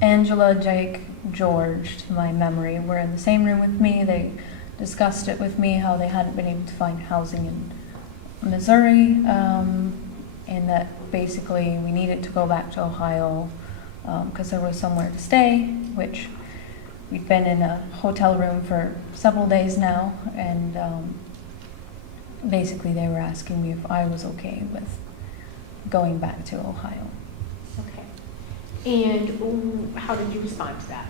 Angela, Jake, George, to my memory, were in the same room with me. They discussed it with me, how they hadn't been able to find housing in Missouri, and that basically we needed to go back to Ohio because there was somewhere to stay, which we'd been in a hotel room for several days now, and basically they were asking me if I was okay with going back to Ohio. Okay. And how did you respond to that?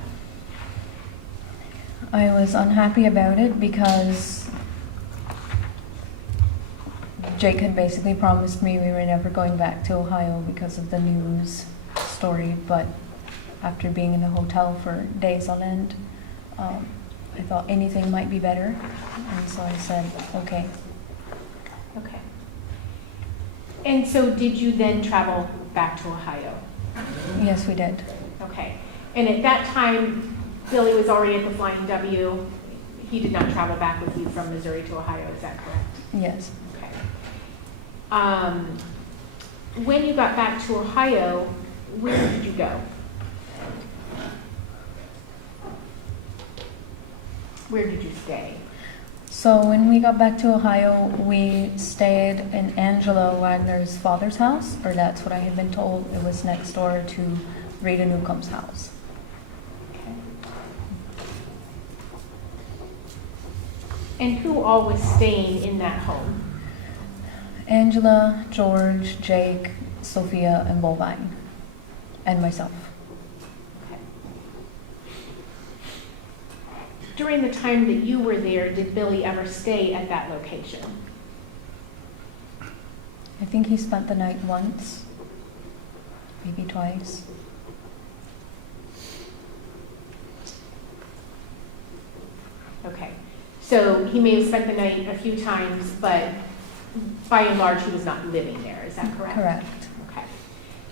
I was unhappy about it because Jake had basically promised me we were never going back to Ohio because of the news story, but after being in a hotel for days on end, I thought anything might be better, and so I said, okay. Okay. And so did you then travel back to Ohio? Yes, we did. Okay. And at that time, Billy was already at the Flying W. He did not travel back with you from Missouri to Ohio, is that correct? Yes. Okay. When you got back to Ohio, where did you go? Where did you stay? So when we got back to Ohio, we stayed in Angela Wagner's father's house, or that's what I had been told. It was next door to Rita Newcomb's house. Okay. And who all was staying in that home? Angela, George, Jake, Sophia, and Bovine, and myself. Okay. During the time that you were there, did Billy ever stay at that location? I think he spent the night once, maybe twice. Okay. So he may have spent the night a few times, but by and large, he was not living there. Is that correct? Correct. Okay.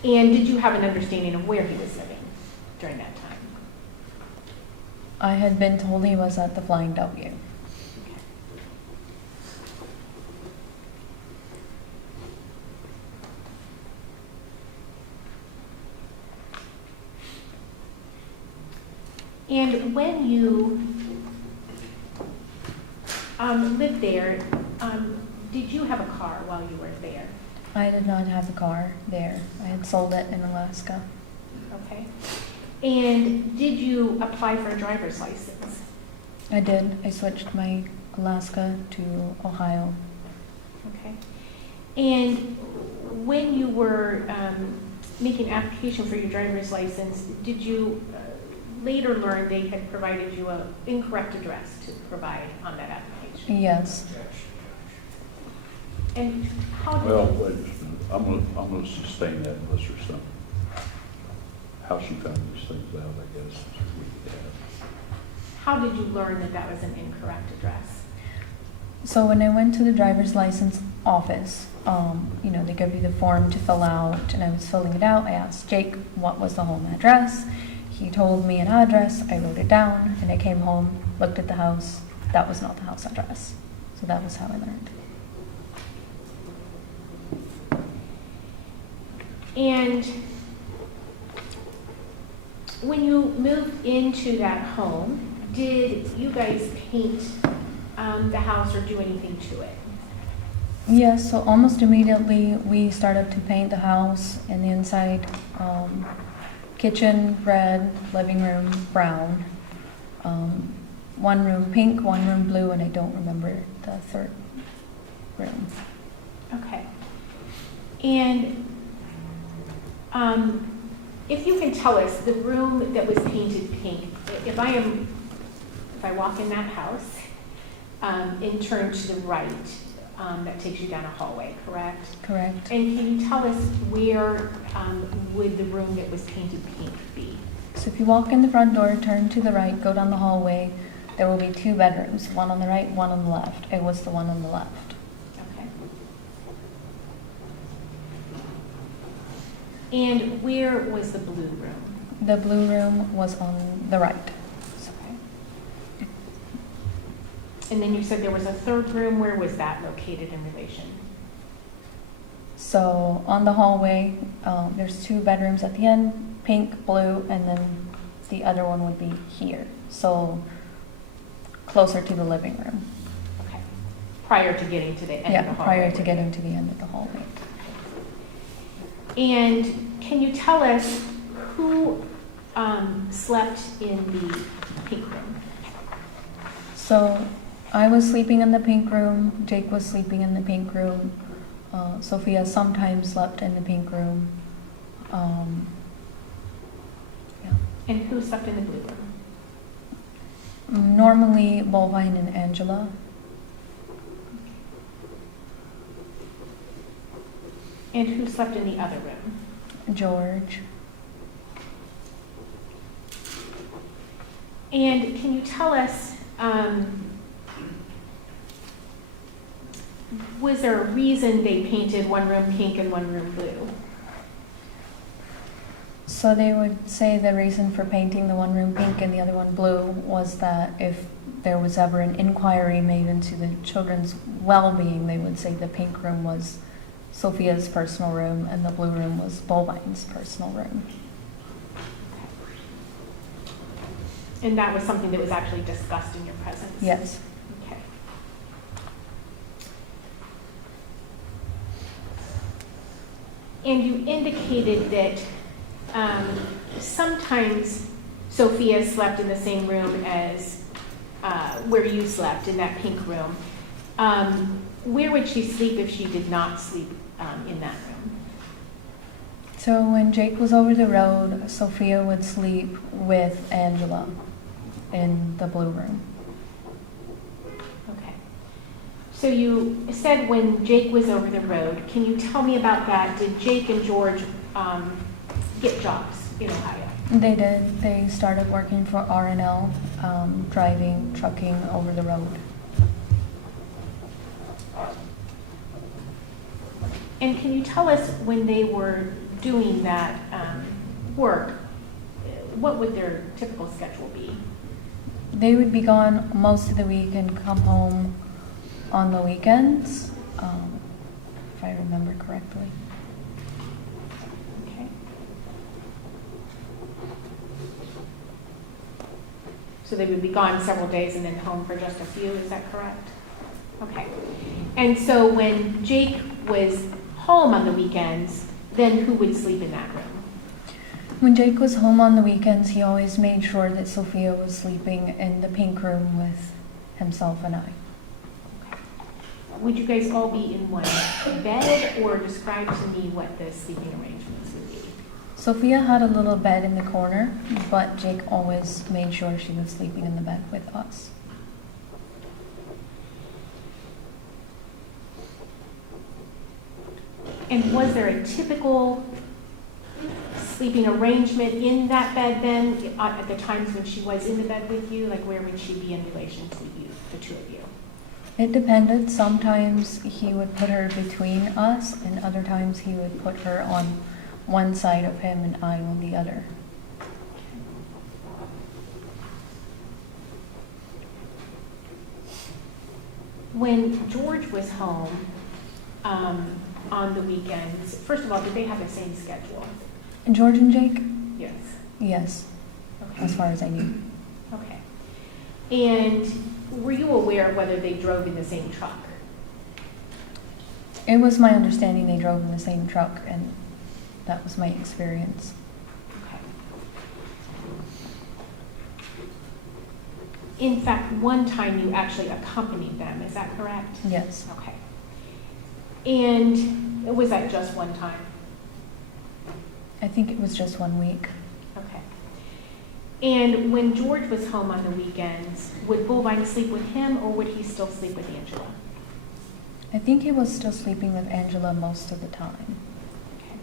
And did you have an understanding of where he was living during that time? I had been told he was at the Flying W. Okay. And when you lived there, did you have a car while you were there? I did not have a car there. I had sold it in Alaska. Okay. And did you apply for a driver's license? I did. I switched my Alaska to Ohio. Okay. And when you were making application for your driver's license, did you later learn they had provided you an incorrect address to provide on that application? Yes. And how did Well, you... wait just a minute. I'm gonna sustain that unless there's something. How she found these things out, I guess. How did you learn that that was an incorrect address? So when I went to the driver's license office, they give you the form to fill out, and I was filling it out. I asked Jake what was the home address. He told me an address. I wrote it down, and I came home, looked at the house. That was not the house address. So that was how I learned. And when you moved into that home, did you guys paint the house or do anything to it? Yes, so almost immediately we started to paint the house and the inside. Kitchen red, living room brown, one room pink, one room blue, and I don't remember the third room. Okay. And if you can tell us, the room that was painted pink, if I walk in that house and turn to the right, that takes you down a hallway, correct? Correct. And can you tell us where would the room that was painted pink be? So if you walk in the front door, turn to the right, go down the hallway, there will be two bedrooms, one on the right, one on the left. It was the one on the left. Okay. And where was the blue room? The blue room was on the right. Okay. And then you said there was a third room. Where was that located in relation? So on the hallway, there's 2 bedrooms at the end, pink, blue, and then the other one would be here. So closer to the living room. Okay. Prior to getting to the end of the Yeah, hallway. prior to getting to the end of the hallway. And can you tell us who slept in the pink room? So I was sleeping in the pink room, Jake was sleeping in the pink room, Sophia sometimes slept in the pink room. Yeah. And who slept in the blue room? Normally Bovine and Angela. And who slept in the other room? George. And can you tell us, was there a reason they painted one room pink and one room blue? So they would say the reason for painting the one room pink and the other one blue was that if there was ever an inquiry made into the children's well-being, they would say the pink room was Sophia's personal room and the blue room was Bovine's personal room. And that was something that was actually discussed in your presence? Yes. Okay. And you indicated that sometimes Sophia slept in the same room as where you slept, in that pink room. Where would she sleep if she did not sleep in that room? So when Jake was over the road, Sophia would sleep with Angela in the blue room. Okay. So you said when Jake was over the road, can you tell me about that? Did Jake and George get jobs in Ohio? They did. They started working for R&L, driving, trucking over the road. And can you tell us when they were doing that work, what would their typical schedule be? They would be gone most of the week and come home on the weekends, if I remember correctly. Okay. So they would be gone several days and then home for just a few, is that correct? Okay. And so when Jake was home on the weekends, then who would sleep in that room? When Jake was home on the weekends, he always made sure that Sophia was sleeping in the pink room with himself and I. Would you guys all be in one bed, or describe to me what the sleeping arrangements would be? Sophia had a little bed in the corner, but Jake always made sure she was sleeping in the bed with us. And was there a typical sleeping arrangement in that bed then, at the times when she was in the bed with you? Like, where would she be in relation to you, the two of you? It depended. Sometimes he would put her between us, and other times he would put her on one side of him and I on the other. When George was home on the weekends, first of all, did they have the same schedule? And George and Jake? Yes. Yes, Okay. as far as I knew. Okay. And were you aware whether they drove in the same truck? It was my understanding they drove in the same truck, and that was my experience. Okay. In fact, one time you actually accompanied them, is that correct? Yes. Okay. And was that just one time? I think it was just 1 week. Okay. And when George was home on the weekends, would Bullvine sleep with him, or would he still sleep with Angela? I think he was still sleeping with Angela most of the time. Okay.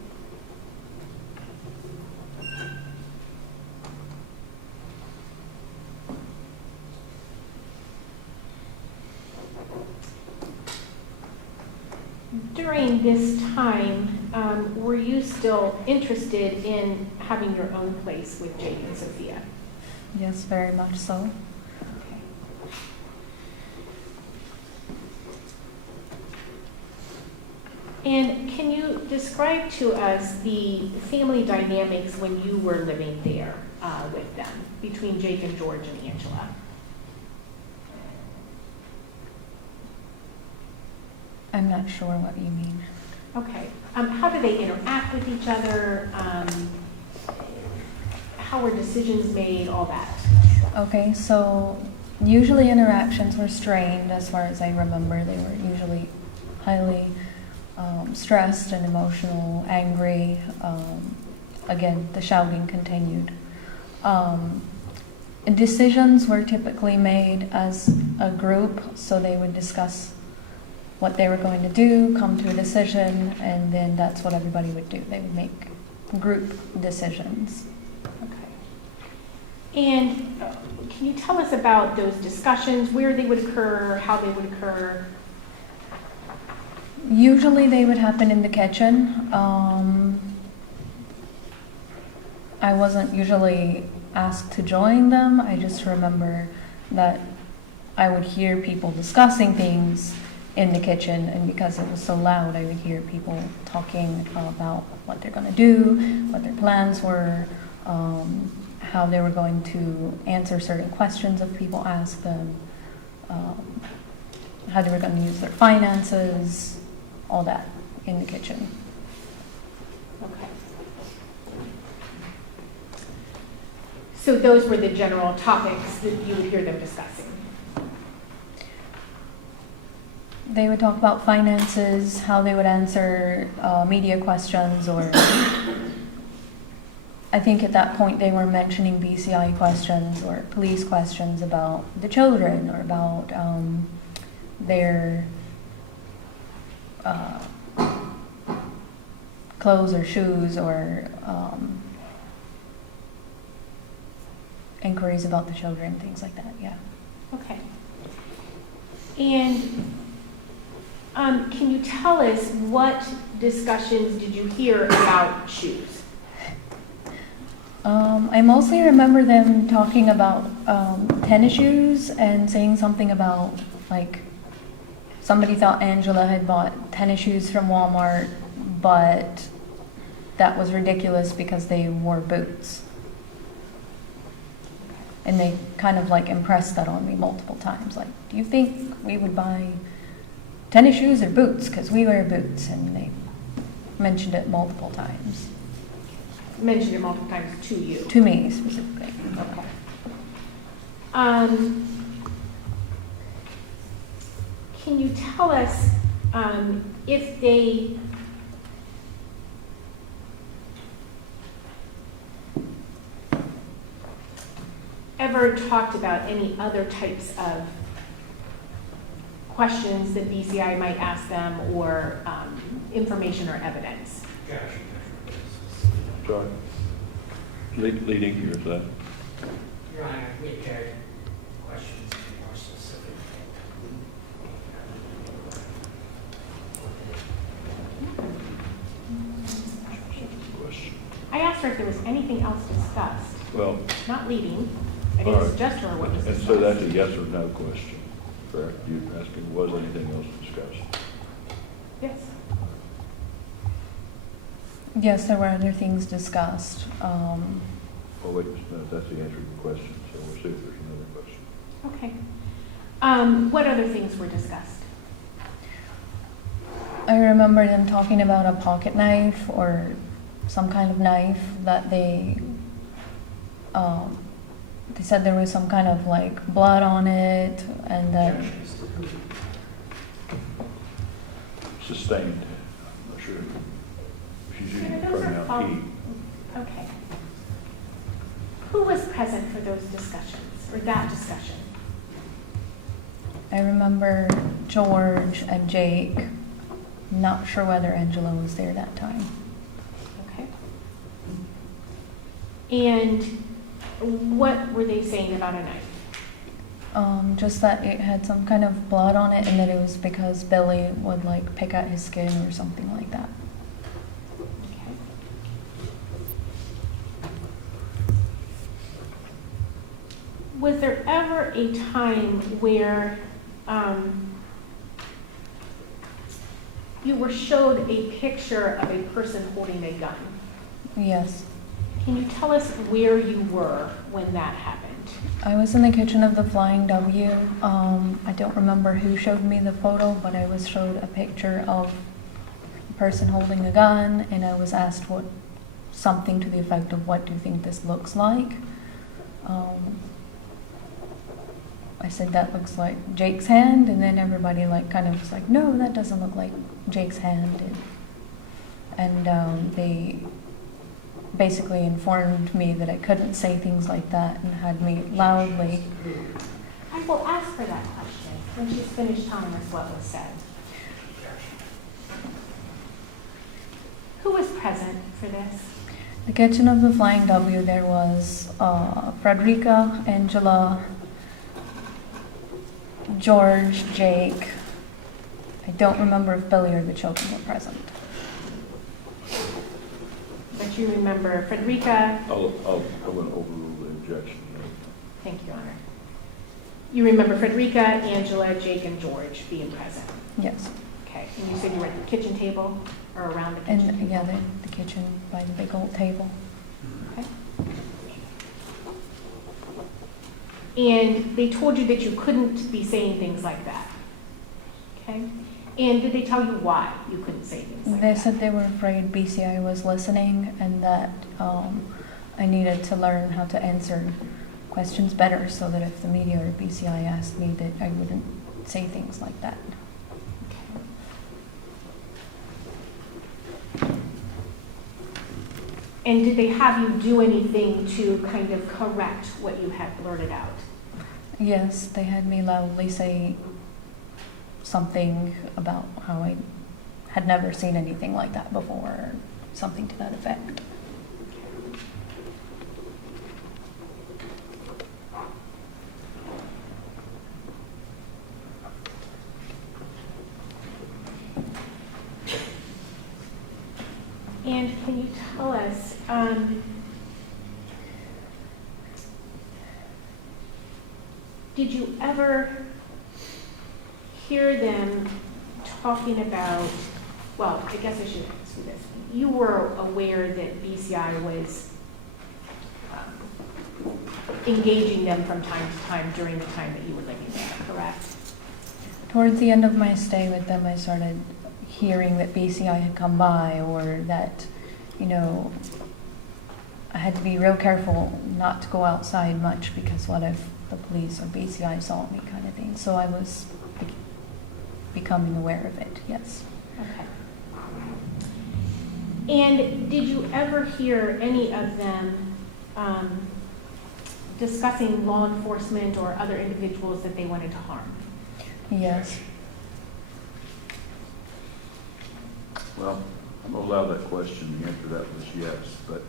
During this time, were you still interested in having your own place with Jake and Sophia? Yes, very much so. Okay. And can you describe to us the family dynamics when you were living there with them, between Jake and George and Angela? I'm not sure what you mean. Okay. How do they interact with each other? How were decisions made? All that. Okay, so usually interactions were strained as far as I remember. They were usually highly stressed and emotional, angry. Again, the shouting continued. Decisions were typically made as a group, so they would discuss what they were going to do, come to a decision, and then that's what everybody would do. They would make group decisions. Okay. And can you tell us about those discussions, where they would occur, how they would occur? Usually they would happen in the kitchen. I wasn't usually asked to join them. I just remember that I would hear people discussing things in the kitchen, and because it was so loud, I would hear people talking about what they're going to do, what their plans were, how they were going to answer certain questions if people asked them, how they were going to use their finances, all that in the kitchen. Okay. So those were the general topics that you would hear them discussing? They would talk about finances, how they would answer media questions, or I think at that point they were mentioning BCI questions or police questions about the children or about their clothes or shoes, or inquiries about the children, things like that, yeah. Okay. And can you tell us what discussions did you hear about shoes? I mostly remember them talking about tennis shoes and saying something about, like, somebody thought Angela had bought tennis shoes from Walmart, but that was ridiculous because they wore boots. And they kind of like impressed that on me multiple times. Like, do you think we would buy tennis shoes or boots? Because we wear boots. And they mentioned it multiple times. Mentioned it multiple times to you? To me specifically. Okay. Can you tell us if they ever talked about any other types of questions that BCI might ask them, or information or evidence? Sorry. Leading here, is that? Your Honor, we had questions more specific. Question. I asked her if there was anything else discussed. Well, Not leading. I all didn't right. suggest to her what was And discussed. so that's a yes or no question, correct? You're asking, was anything else discussed? Yes. Yes, there were other things discussed. Well, wait, no, that's the answer to the question, so we'll see if there's another question. Okay. What other things were discussed? I remember them talking about a pocket knife or some kind of knife that they said there was some kind of like blood on it, and that Sustained, I'm not sure. She's using the Those are pronoun all- he. Okay. Who was present for those discussions, or that discussion? I remember George and Jake. Not sure whether Angela was there that time. Okay. And what were they saying about a knife? Just that it had some kind of blood on it, and that it was because Billy would like pick at his skin or something like that. Okay. Was there ever a time where you were showed a picture of a person holding a gun. Yes. Can you tell us where you were when that happened? I was in the kitchen of the Flying W. I don't remember who showed me the photo, but I was showed a picture of a person holding a gun, and I was asked something to the effect of, what do you think this looks like? I said, that looks like Jake's hand, and then everybody kind of was like, no, that doesn't look like Jake's hand. And they basically informed me that I couldn't say things like that and had me loudly. I will ask her that question when she's finished telling us what was said. Who was present for this? The kitchen of the Flying W, there was Frederica, Angela, George, Jake. I don't remember if Billy or the children were present. But you remember Frederica. I wouldn't overrule the objection. Thank you, Your Honor. You remember Frederica, Angela, Jake, and George being present. Yes. Okay. And you said you were at the kitchen table or around the kitchen And table? yeah, the kitchen by the big old table. Okay. And they told you that you couldn't be saying things like that. Okay. And did they tell you why you couldn't say things like They that? said they were afraid BCI was listening, and that I needed to learn how to answer questions better, so that if the media or BCI asked me, that I wouldn't say things like that. And did they have you do anything to kind of correct what you had blurted out? Yes, they had me loudly say something about how I had never seen anything like that before, or something to that effect. And can you tell us, did you ever hear them talking about, well, I guess I should ask you this. You were aware that BCI was engaging them from time to time during the time that you were living there, correct? Towards the end of my stay with them, I started hearing that BCI had come by, or that, I had to be real careful not to go outside much, because what if the police or BCI saw me, kind of thing. So I was becoming aware of it, yes. Okay. And did you ever hear any of them discussing law enforcement or other individuals that they wanted to harm? Yes. Well, I'm going to allow that question. The answer to that was yes, but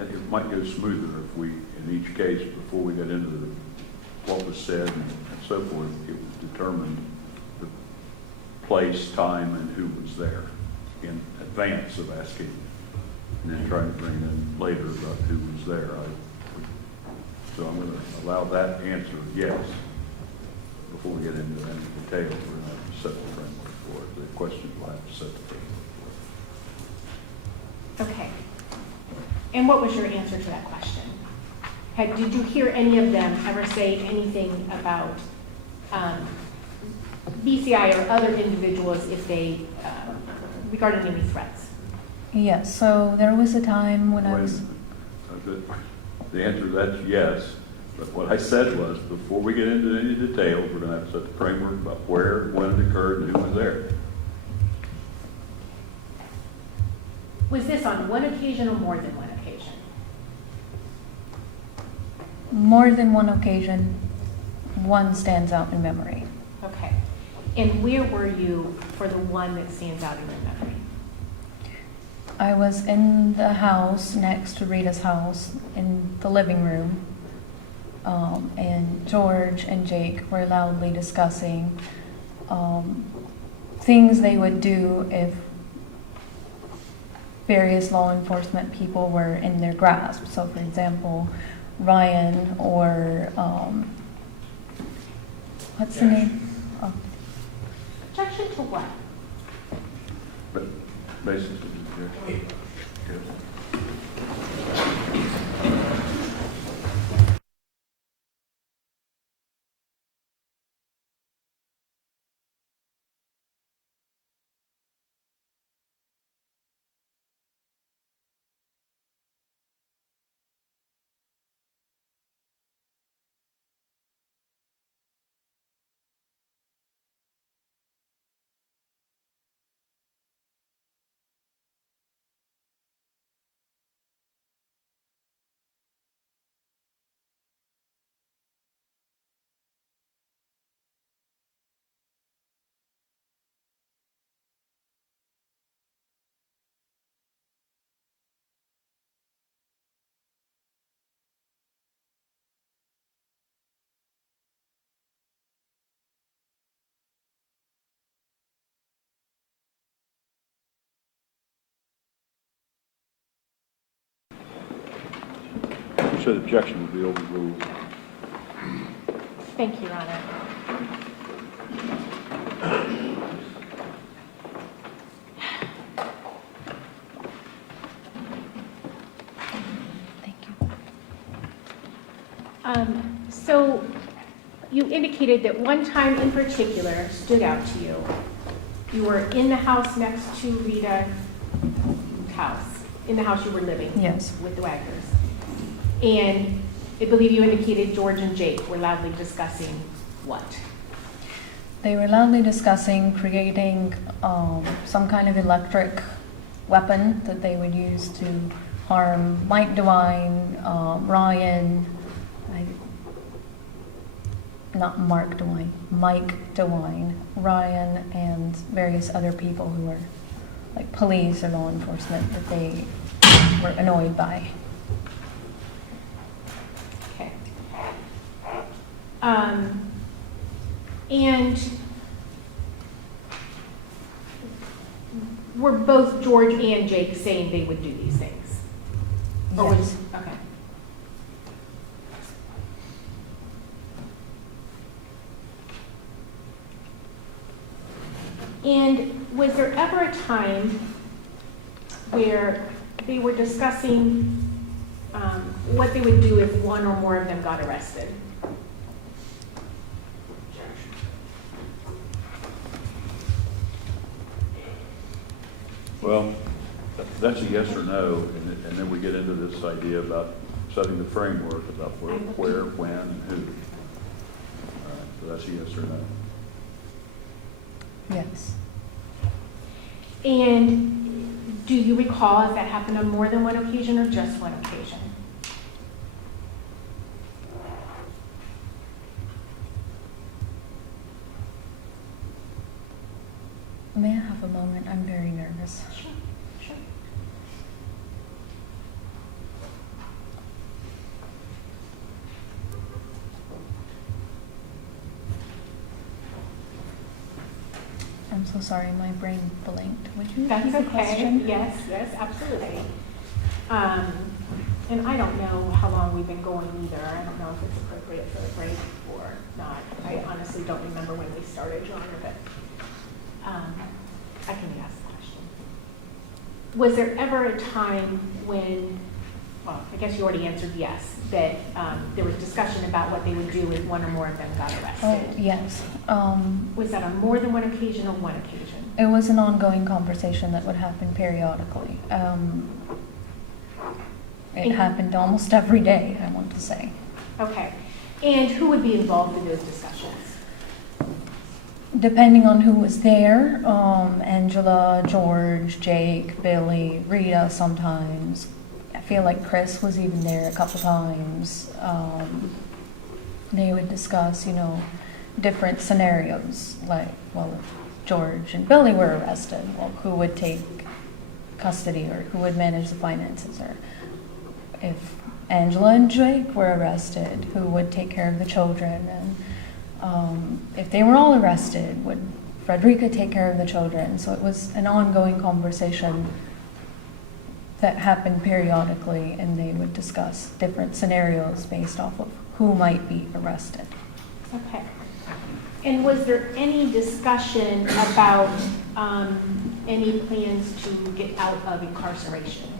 it might go smoother if we, in each case, before we got into what was said and so forth, it was determined the place, time, and who was there in advance of asking, and then trying to bring in later about who was there. So I'm going to allow that answer, yes. Before we get into any details, we're going to have to set the framework for it. The question will have to set the framework. Okay. And what was your answer to that question? Did you hear any of them ever say anything about BCI or other individuals if they, regarding any threats? Yes, so there was a time when I Wait a was... minute. The answer to that's yes, but what I said was, before we get into any details, we're going to have to set the framework about where, when it occurred, and who was there. Was this on one occasion or more than one occasion? More than one occasion, one stands out in memory. Okay. And where were you for the one that stands out in your memory? I was in the house next to Rita's house, in the living room, and George and Jake were loudly discussing things they would do if various law enforcement people were in their grasp. So, for example, Ryan or what's the name? Oh, Objection to what? But basically, objection. Yes. You said objection would be overruled. Thank you, Your Honor. Thank you. So you indicated that one time in particular stood out to you. You were in the house next to Rita's house, in the house you were living. Yes. With the Wagners. And I believe you indicated George and Jake were loudly discussing what? They were loudly discussing creating some kind of electric weapon that they would use to harm Mike DeWine, Ryan, not Mark DeWine, Mike DeWine, Ryan, and various other people who were like police or law enforcement that they were annoyed by. Okay. And were both George and Jake saying they would do these things? Or Yes. was, okay. And was there ever a time where they were discussing what they would do if one or more of them got arrested? Well, that's a yes or no, and then we get into this idea about setting the framework about where, when, and who. So that's a yes or no. Yes. And do you recall if that happened on more than one occasion or just one occasion? May I have a moment? I'm very nervous. Sure, sure. I'm so sorry, my brain blinked. Would you That's repeat the okay. question? Yes, yes, absolutely. And I don't know how long we've been going either. I don't know if it's appropriate for a break or not. I honestly don't remember when we started, Your Honor, but I can ask the question. Was there ever a time when, well, I guess you already answered yes, that there was discussion about what they would do if one or more of them got Oh, arrested? yes. Was that on more than one occasion or one occasion? It was an ongoing conversation that would happen periodically. It happened almost every day, I want to say. Okay. And who would be involved in those discussions? Depending on who was there, Angela, George, Jake, Billy, Rita sometimes. I feel like Chris was even there a couple times. They would discuss, different scenarios, like, well, if George and Billy were arrested, well, who would take custody or who would manage the finances, or if Angela and Jake were arrested, who would take care of the children, and if they were all arrested, would Frederica take care of the children? So it was an ongoing conversation that happened periodically, and they would discuss different scenarios based off of who might be arrested. Okay. And was there any discussion about any plans to get out of incarceration?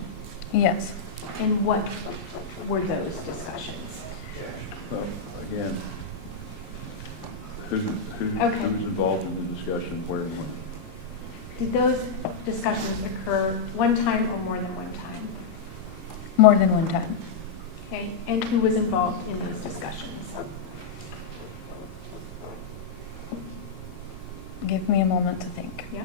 Yes. And what were those discussions? Well, again, who's Okay. involved in the discussion, where and when? Did those discussions occur one time or more than one time? More than one time. Okay, and who was involved in these discussions? Give me a moment to think. Yeah.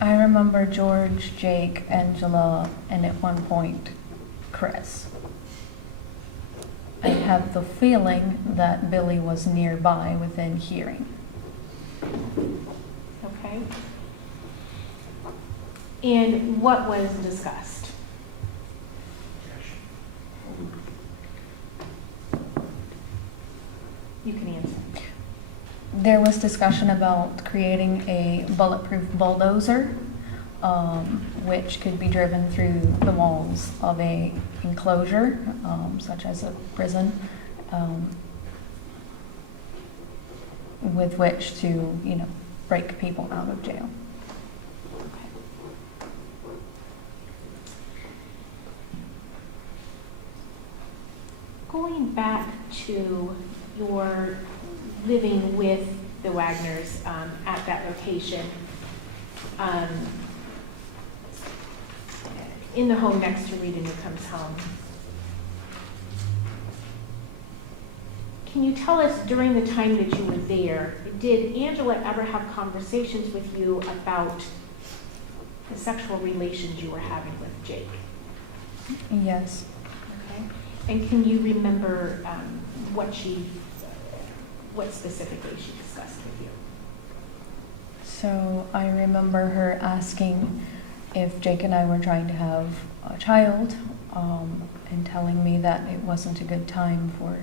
I remember George, Jake, Angela, and at one point, Chris. I have the feeling that Billy was nearby within hearing. Okay. And what was discussed? You can answer. There was discussion about creating a bulletproof bulldozer, which could be driven through the walls of a enclosure, such as a prison, with which to, break people out of jail. Going back to your living with the Wagners at that location, in the home next to Rita Newcomb's home, can you tell us during the time that you were there, did Angela ever have conversations with you about the sexual relations you were having with Jake? Yes. Okay. And can you remember what specifically she discussed with you? So I remember her asking if Jake and I were trying to have a child, and telling me that it wasn't a good time for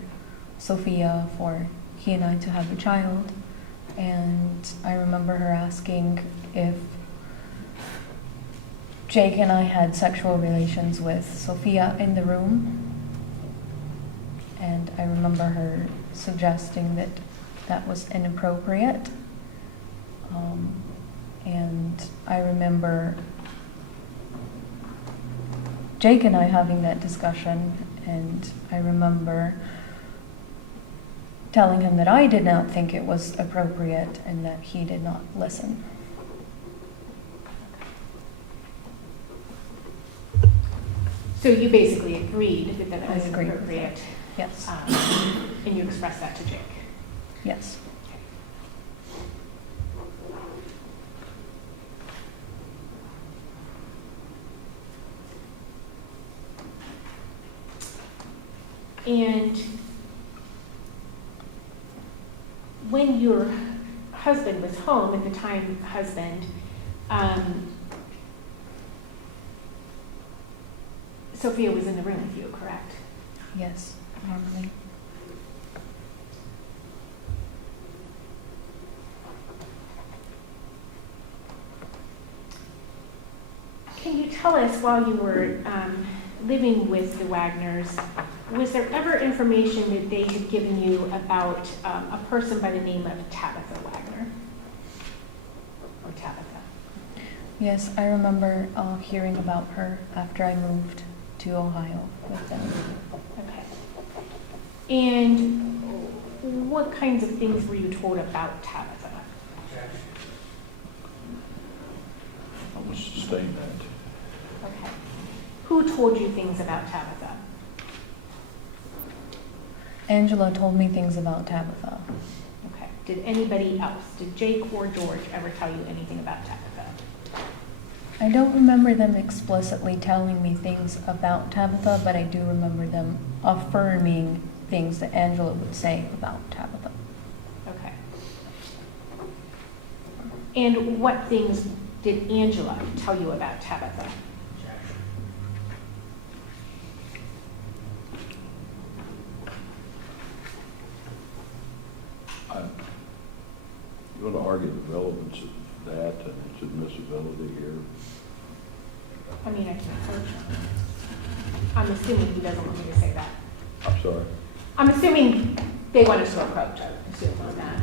Sophia, for he and I to have a child. And I remember her asking if Jake and I had sexual relations with Sophia in the room. And I remember her suggesting that that was inappropriate. And I remember Jake and I having that discussion, and I remember telling him that I did not think it was appropriate and that he did not listen. So you basically agreed that it I was agreed with appropriate, Yes. and you expressed that to Jake. Yes. And when your husband was home, at the time husband, Sophia was in the room with you, correct? Yes. Normally. Can you tell us, while you were living with the Wagners, was there ever information that they had given you about a person by the name of Tabitha Wagner? Or Tabitha? Yes, I remember hearing about her after I moved to Ohio with them. Okay. And what kinds of things were you told about Tabitha? I will sustain that. Okay. Who told you things about Tabitha? Angela told me things about Tabitha. Okay. Did anybody else, did Jake or George ever tell you anything about Tabitha? I don't remember them explicitly telling me things about Tabitha, but I do remember them affirming things that Angela would say about Tabitha. Okay. And what things did Angela tell you about Tabitha? You want to argue the relevance of that, and admissibility here? I mean, I can approach him. I'm assuming he doesn't want me to say that. I'm sorry? I'm assuming they want us to approach, I assume on that.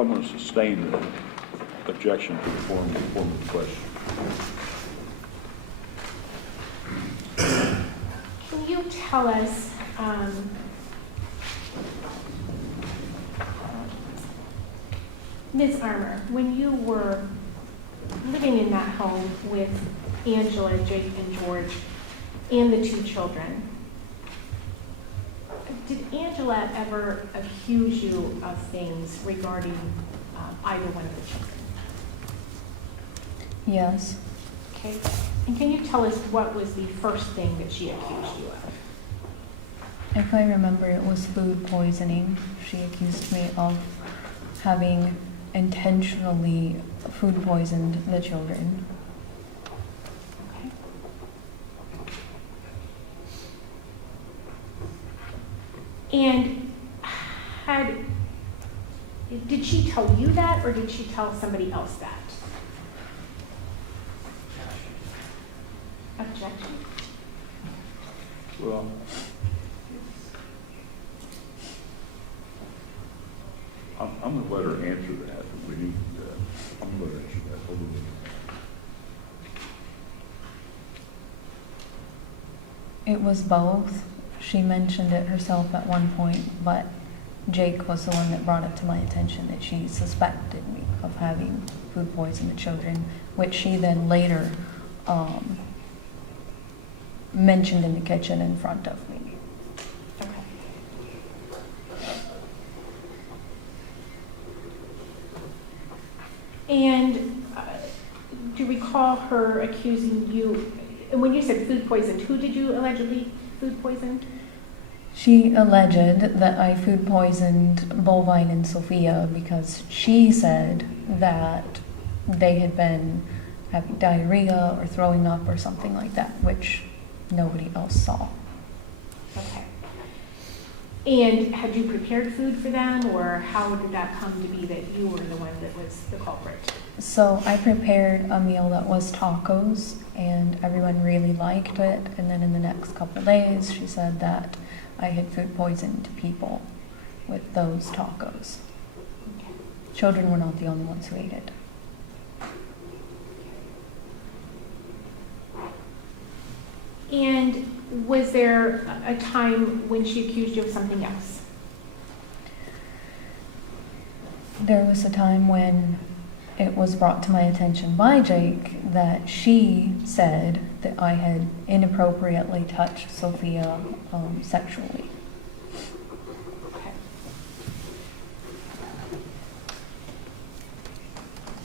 I'm going to sustain the objection to the form of the question. Can you tell us, Ms. Armour, when you were living in that home with Angela, Jake, and George, and the two children, did Angela ever accuse you of things regarding either one of the children? Yes. Okay. And can you tell us what was the first thing that she accused you of? If I remember, it was food poisoning. She accused me of having intentionally food poisoned the children. Okay. And did she tell you that, or did she tell somebody else that? Objection? Well, I'm gonna let her answer that. We need, I'm gonna let her answer that. Hold on. It was both. She mentioned it herself at one point, but Jake was the one that brought it to my attention that she suspected me of having food poison the children, which she then later mentioned in the kitchen in front of me. Okay. And do you recall her accusing you, and when you said food poisoned, who did you allegedly food poison? She alleged that I food poisoned Bovine and Sophia because she said that they had been having diarrhea or throwing up or something like that, which nobody else saw. Okay. And had you prepared food for them, or how did that come to be that you were the one that was the culprit? So I prepared a meal that was tacos, and everyone really liked it. And then in the next couple days, she said that I had food poisoned people with those tacos. Okay. Children were not the only ones who ate it. And was there a time when she accused you of something else? There was a time when it was brought to my attention by Jake that she said that I had inappropriately touched Sophia sexually. Okay.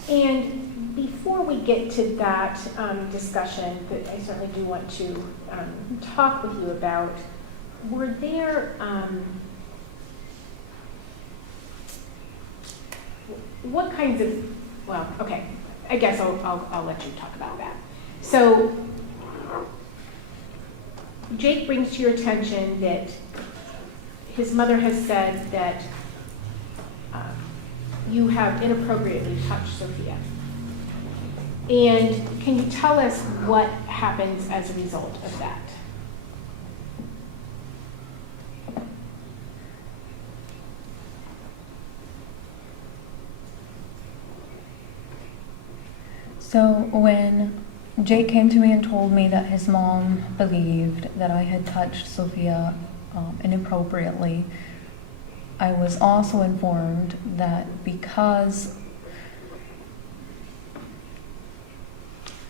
And before we get to that discussion that I certainly do want to talk with you about, were there, what kinds of, well, okay, I guess I'll let you talk about that. So Jake brings to your attention that his mother has said that you have inappropriately touched Sophia. And can you tell us what happens as a result of that? So when Jake came to me and told me that his mom believed that I had touched Sophia inappropriately, I was also informed that because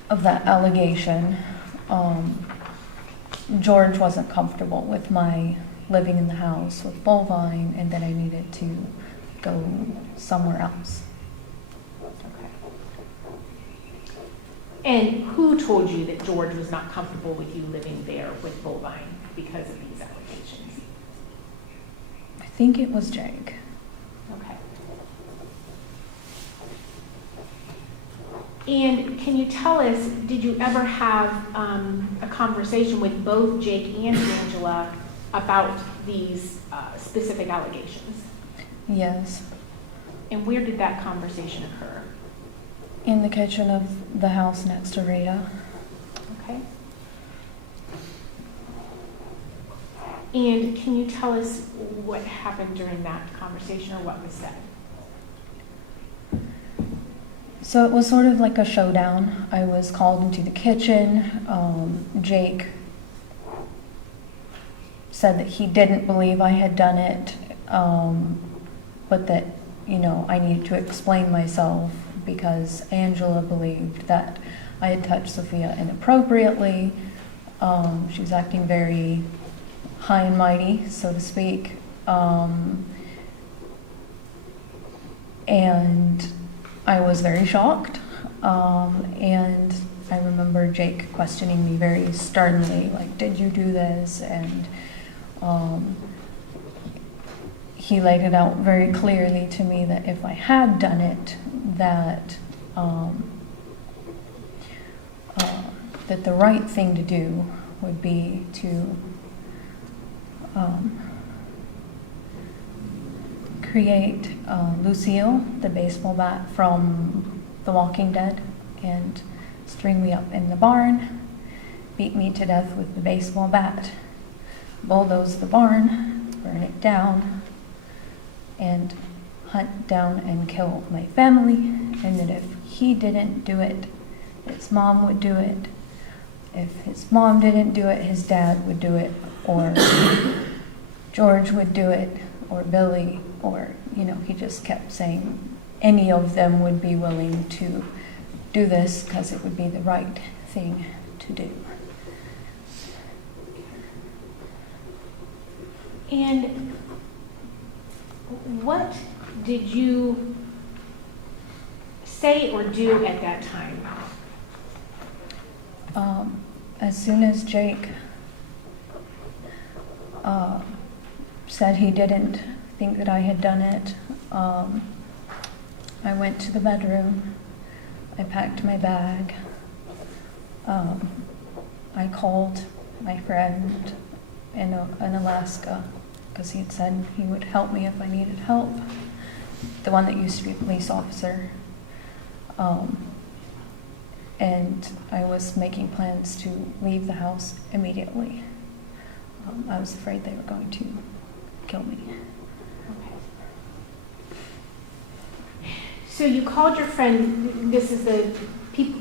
of that allegation, George wasn't comfortable with my living in the house with Bovine, and that I needed to go somewhere else. Okay. And who told you that George was not comfortable with you living there with Bovine because of these allegations? I think it was Jake. Okay. And can you tell us, did you ever have a conversation with both Jake and Angela about these specific allegations? Yes. And where did that conversation occur? In the kitchen of the house next to Rita. Okay. And can you tell us what happened during that conversation, or what was said? So it was sort of like a showdown. I was called into the kitchen. Jake said that he didn't believe I had done it, but that, you know, I needed to explain myself because Angela believed that I had touched Sophia inappropriately. She was acting very high and mighty, so to speak. And I was very shocked. And I remember Jake questioning me very sternly, like, did you do this? And he laid it out very clearly to me that if I had done it, that that the right thing to do would be to create Lucille, the baseball bat from The Walking Dead, and string me up in the barn, beat me to death with the baseball bat, bulldoze the barn, burn it down, and hunt down and kill my family, and that if he didn't do it, his mom would do it. If his mom didn't do it, his dad would do it, or George would do it, or Billy, or, he just kept saying any of them would be willing to do this because it would be the right thing to do. And what did you say or do at that time? As soon as Jake said he didn't think that I had done it, I went to the bedroom, I packed my bag, I called my friend in Alaska, because he had said he would help me if I needed help, the one that used to be a police officer. And I was making plans to leave the house immediately. I was afraid they were going to kill me. Okay. So you called your friend, this is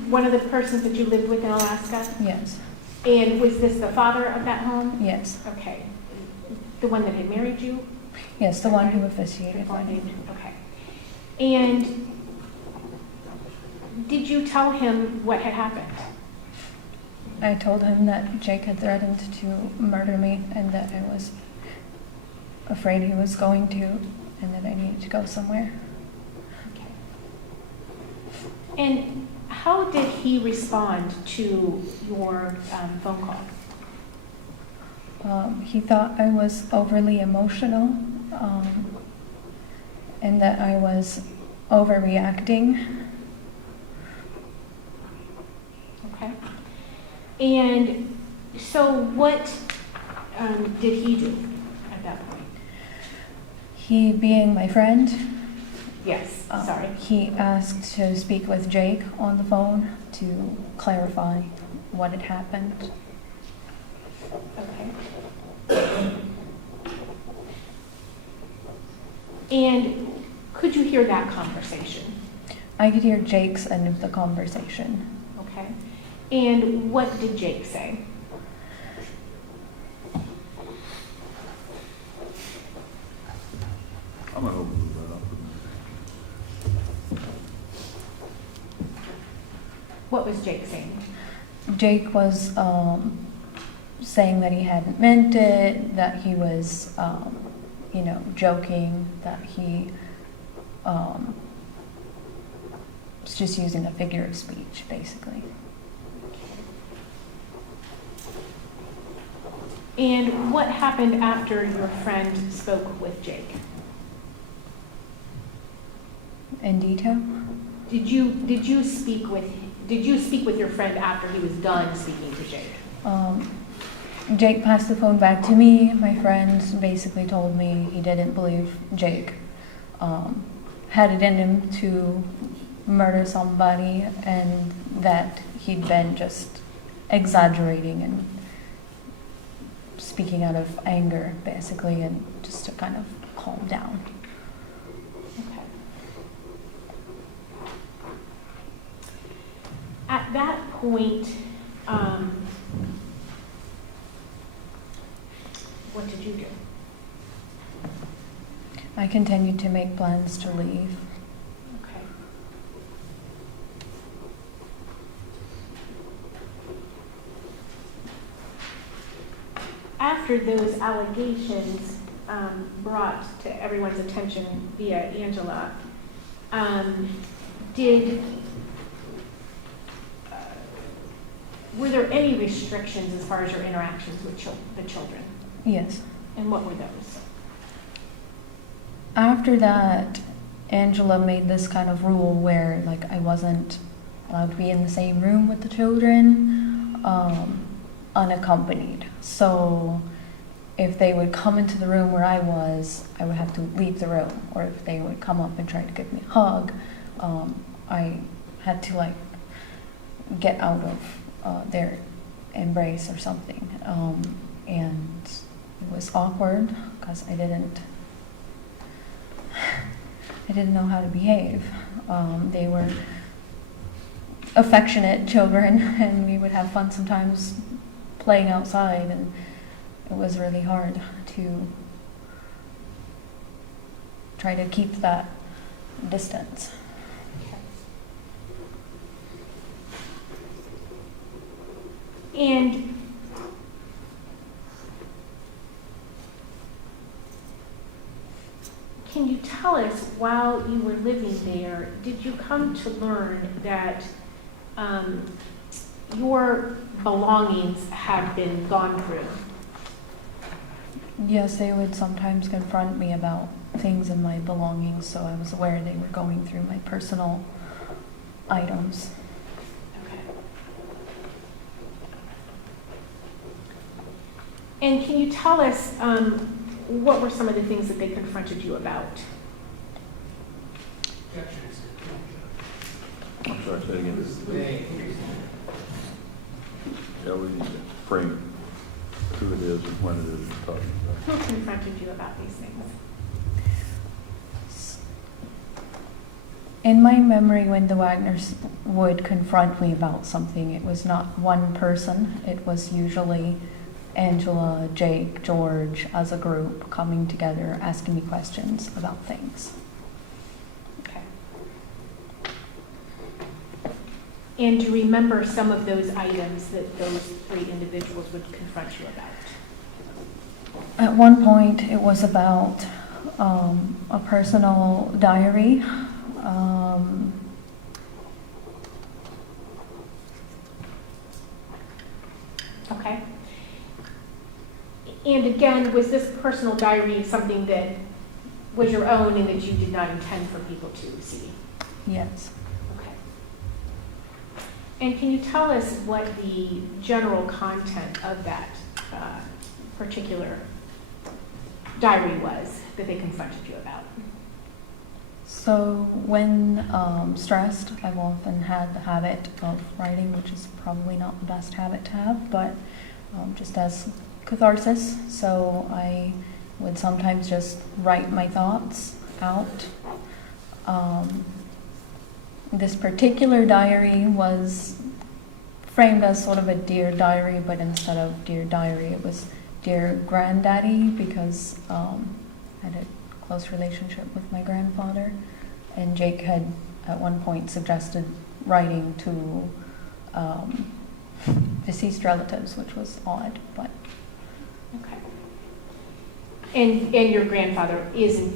one of the persons that you lived with in Alaska? Yes. And was this the father of that home? Yes. Okay. The one that had married you? Yes, the one who officiated my name. Okay. And did you tell him what had happened? I told him that Jake had threatened to murder me and that I was afraid he was going to, and that I needed to go somewhere. Okay. And how did he respond to your phone call? He thought I was overly emotional, and that I was overreacting. Okay. And so what did he do at that point? He, being my friend, Yes, sorry. he asked to speak with Jake on the phone to clarify what had happened. Okay. And could you hear that conversation? I could hear Jake's end of the conversation. Okay. And what did Jake say? I'm going to open that up. What was Jake saying? Jake was saying that he hadn't meant it, that he was, joking, that he was just using a figure of speech, basically. And what happened after your friend spoke with Jake? In detail? Did you speak with your friend after he was done speaking to Jake? Jake passed the phone back to me. My friend basically told me he didn't believe Jake had it in him to murder somebody, and that he'd been just exaggerating and speaking out of anger, basically, and just to kind of calm down. Okay. At that point, what did you do? I continued to make plans to leave. Okay. After those allegations brought to everyone's attention via Angela, did were there any restrictions as far as your interactions with the children? Yes. And what were those? After that, Angela made this kind of rule where, like, I wasn't allowed to be in the same room with the children, unaccompanied. So if they would come into the room where I would have to leave the room. Or if they would come up and try to give me a hug, I had to, like, get out of their embrace or something. And it was awkward because I didn't know how to behave. They were affectionate children, and we would have fun sometimes playing outside, and it was really hard to try to keep that distance. And can you tell us, while you were living there, did you come to learn that your belongings had been gone through? Yes, they would sometimes confront me about things in my belongings, so I was aware they were going through my personal items. Okay. And can you tell us what were some of the things that they confronted you about? I'm sorry, say it again. Yeah, we need to frame who it is and when it is we're talking about. Who confronted you about these things? In my memory, when the Wagners would confront me about something, it was not one person. It was usually Angela, Jake, George, as a group, coming together, asking me questions about things. Okay. And do you remember some of those items that those three individuals would confront you about? At one point, it was about a personal diary. Okay. And again, was this personal diary something that was your own and that you did not intend for people to see? Yes. Okay. And can you tell us what the general content of that particular diary was that they confronted you about? So when stressed, I've often had the habit of writing, which is probably not the best habit to have, but just as catharsis. So I would sometimes just write my thoughts out. This particular diary was framed as sort of a Dear Diary, but instead of Dear Diary, it was Dear Granddaddy, because I had a close relationship with my grandfather. And Jake had at one point suggested writing to deceased relatives, which was odd, but. Okay. And your grandfather is in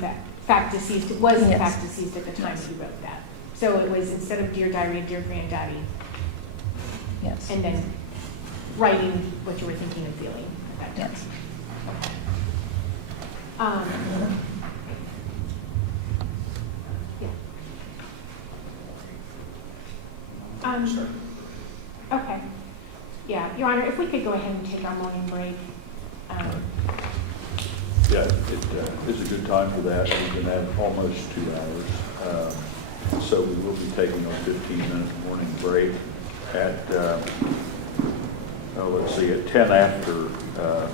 fact deceased, was in Yes. fact deceased at the time Yes. you wrote that. So it was, instead of Dear Diary, Dear Granddaddy, Yes. and then writing what you were thinking and feeling at that time. Yes. Okay. Yeah, Your Honor, if we could go ahead and take our morning break. Yeah, it's a good time for that. We've been at almost 2 hours. So we will be taking a 15-minute morning break at, let's see, at 10 after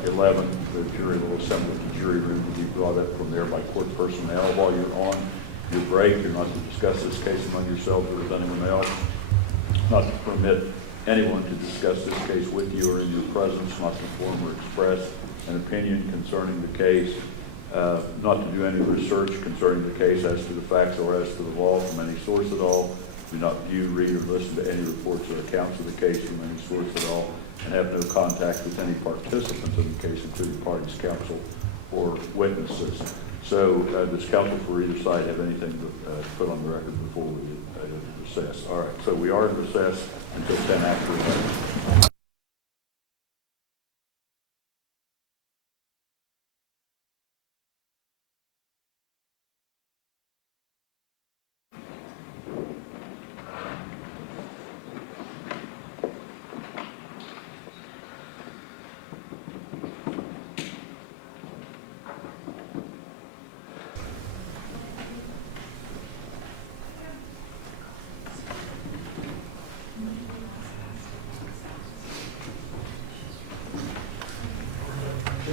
11, the jury will assemble at the jury room to be brought up from there by court personnel. While you're on your break, you're not to discuss this case among yourselves or with anyone else, not to permit anyone to discuss this case with you or in your presence, not to form or express an opinion concerning the case, not to do any research concerning the case as to the facts or as to the law from any source at all, do not view, read, or listen to any reports or accounts of the case from any source at all, and have no contact with any participants in the case, including parties, counsel, or witnesses. So does counsel for either side have anything to put on the record before we recess? All right, so we are in recess until 10 after 11.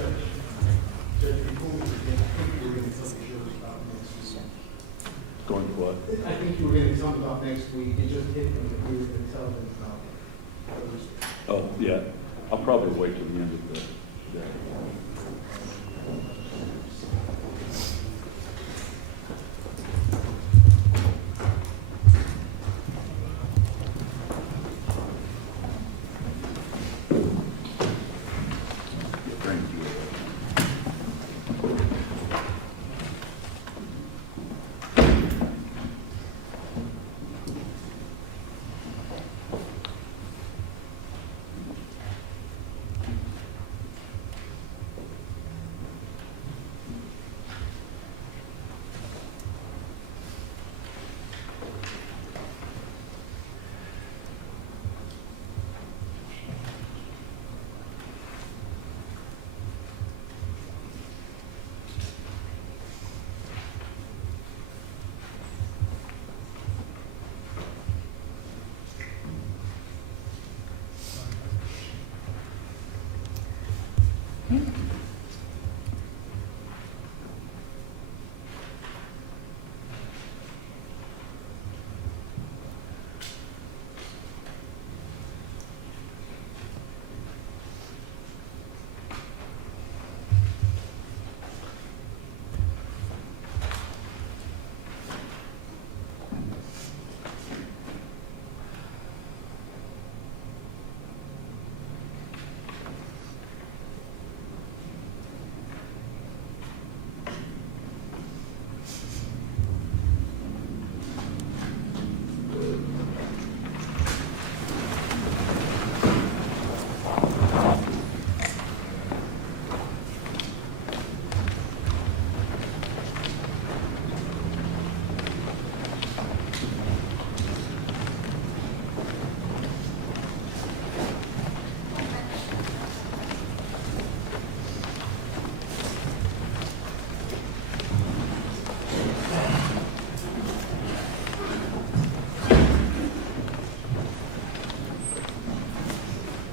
Judge, before we begin, I think you were going to tell the jury about next week. Going to what? I think you were going to tell them about next week, and just hit them, that we were going to tell them about Thursday. Oh, yeah. I'll probably wait till the end of the day. Thank you.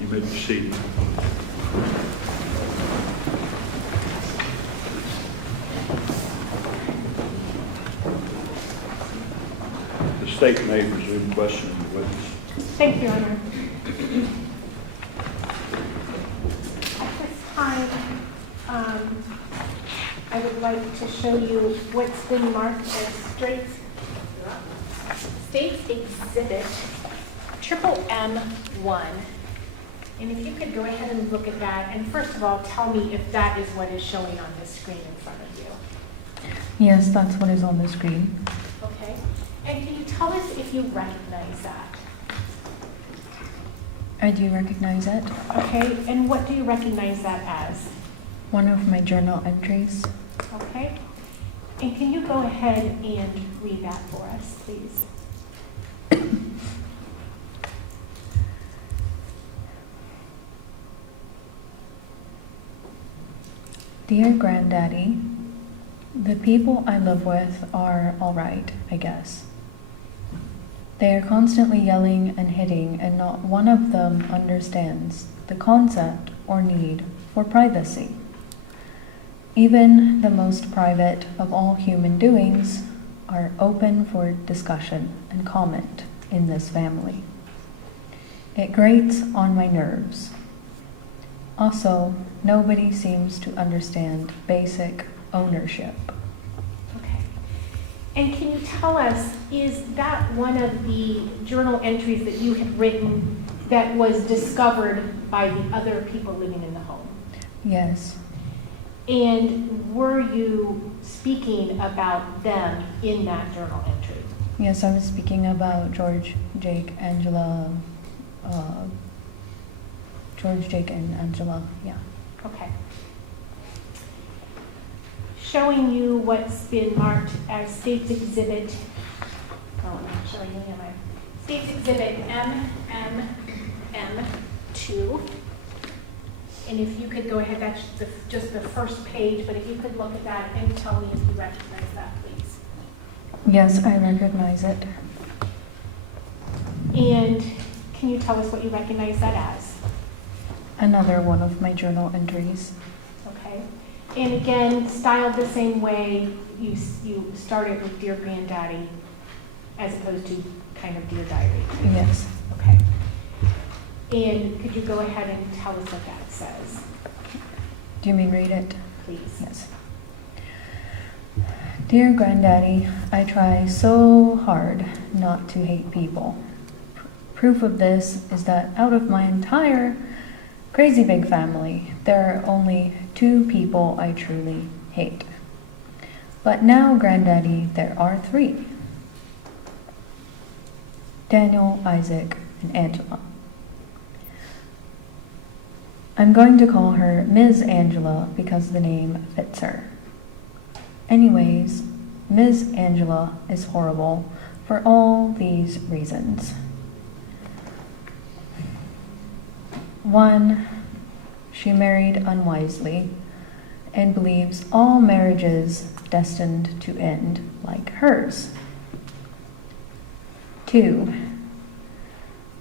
You may be seated. The state may resume questioning the witness. Thank you, Your Honor. At this time, I would like to show you what's been marked as State's Exhibit M1. And if you could go ahead and look at that, and first of all, tell me if that is what is showing on this screen in front of you. Yes, that's what is on the screen. Okay? And can you tell us if you recognize that? I do recognize it. Okay, and what do you recognize that as? One of my journal entries. Okay? And can you go ahead and read that for us, please? Dear Granddaddy, the people I live with are all right, I guess. They are constantly yelling and hitting, and not one of them understands the concept or need for privacy. Even the most private of all human doings are open for discussion and comment in this family. It grates on my nerves. Also, nobody seems to understand basic ownership. Okay. And can you tell us, is that one of the journal entries that you had written that was discovered by the other people living in the home? Yes, And were you speaking about them in that journal entry? yes, I was speaking about George, Jake, and Angela, yeah. Okay. Showing you what's been marked as State's Exhibit, I'm not showing you, am I? State's Exhibit MMM2. And if you could go ahead, that's just the first page, but if you could look at that and tell me if you recognize that, please. Yes, I recognize it. And can you tell us what you recognize that as? Another one of my journal entries. Okay. And again, styled the same way, you started with Dear Granddaddy as opposed to kind of Dear Diary. Yes. Okay. And could you go ahead and tell us what that says, Do you mean read it? please? Yes. Dear Granddaddy, I try so hard not to hate people. Proof of this is that out of my entire crazy big family, there are only 2 people I truly hate. But now, Granddaddy, there are 3. Daniel, Isaac, and Angela. I'm going to call her Ms. Angela because the name fits her. Anyways, Ms. Angela is horrible for all these reasons. 1, she married unwisely and believes all marriages destined to end like hers. 2,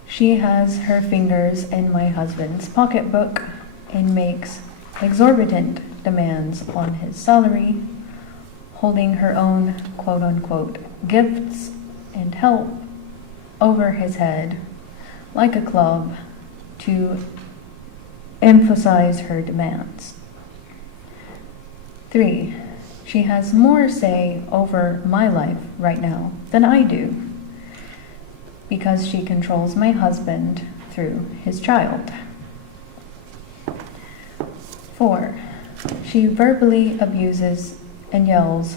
she has her fingers in my husband's pocketbook and makes exorbitant demands on his salary, holding her own quote-unquote gifts and help over his head like a club to emphasize her demands. 3, she has more say over my life right now than I do because she controls my husband through his child. 4, she verbally abuses and yells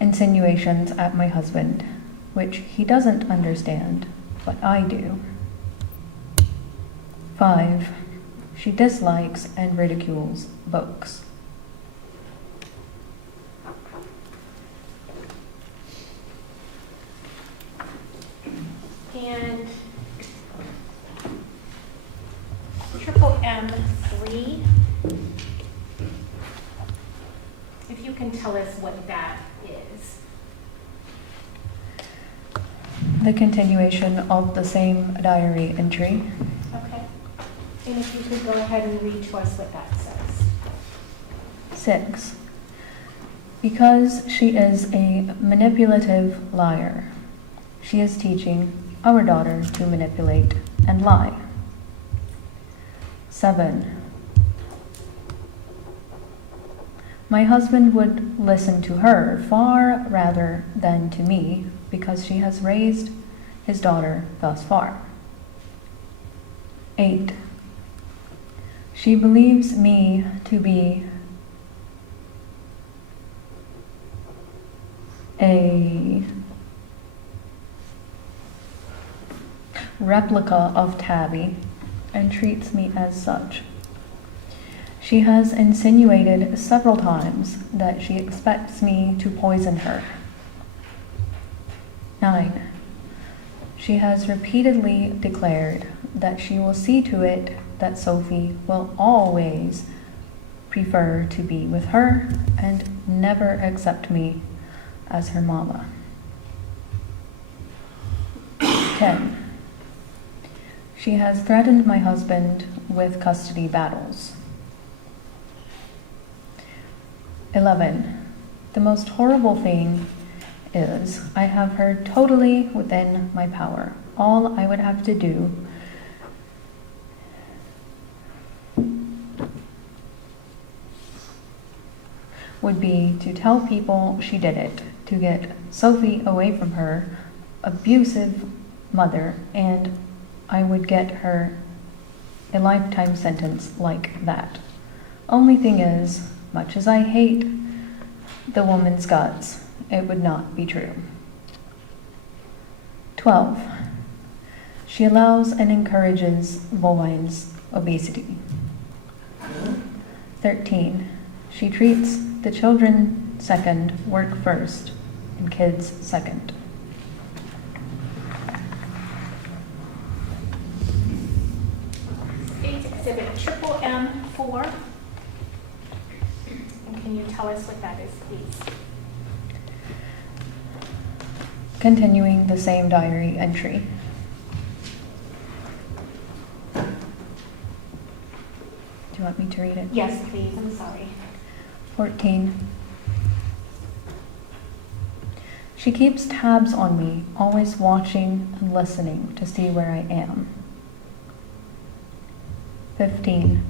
insinuations at my husband, which he doesn't understand, but I do. 5, she dislikes and ridicules books. And triple M3, if you can tell us what that is. The continuation of the same diary entry. Okay. And if you could go ahead and read to us what that says. 6, because she is a manipulative liar, she is teaching our daughter to manipulate and lie. 7, my husband would listen to her far rather than to me because she has raised his daughter thus far. 8, she believes me to be a replica of Tabby and treats me as such. She has insinuated several times that she expects me to poison her. 9, she has repeatedly declared that she will see to it that Sophie will always prefer to be with her and never accept me as her mama. 10, she has threatened my husband with custody battles. 11, the most horrible thing is I have her totally within my power. All I would have to do would be to tell people she did it, to get Sophie away from her abusive mother, and I would get her a lifetime sentence like that. Only thing is, much as I hate the woman's guts, it would not be true. 12, she allows and encourages bovines obesity. 13, she treats the children second, work first, and kids second. State Exhibit Triple M4. And can you tell us what that is, please? Continuing the same diary entry. Do you want me to read it? Yes, please. I'm sorry. 14. She keeps tabs on me, always watching and listening to see where I am. 15.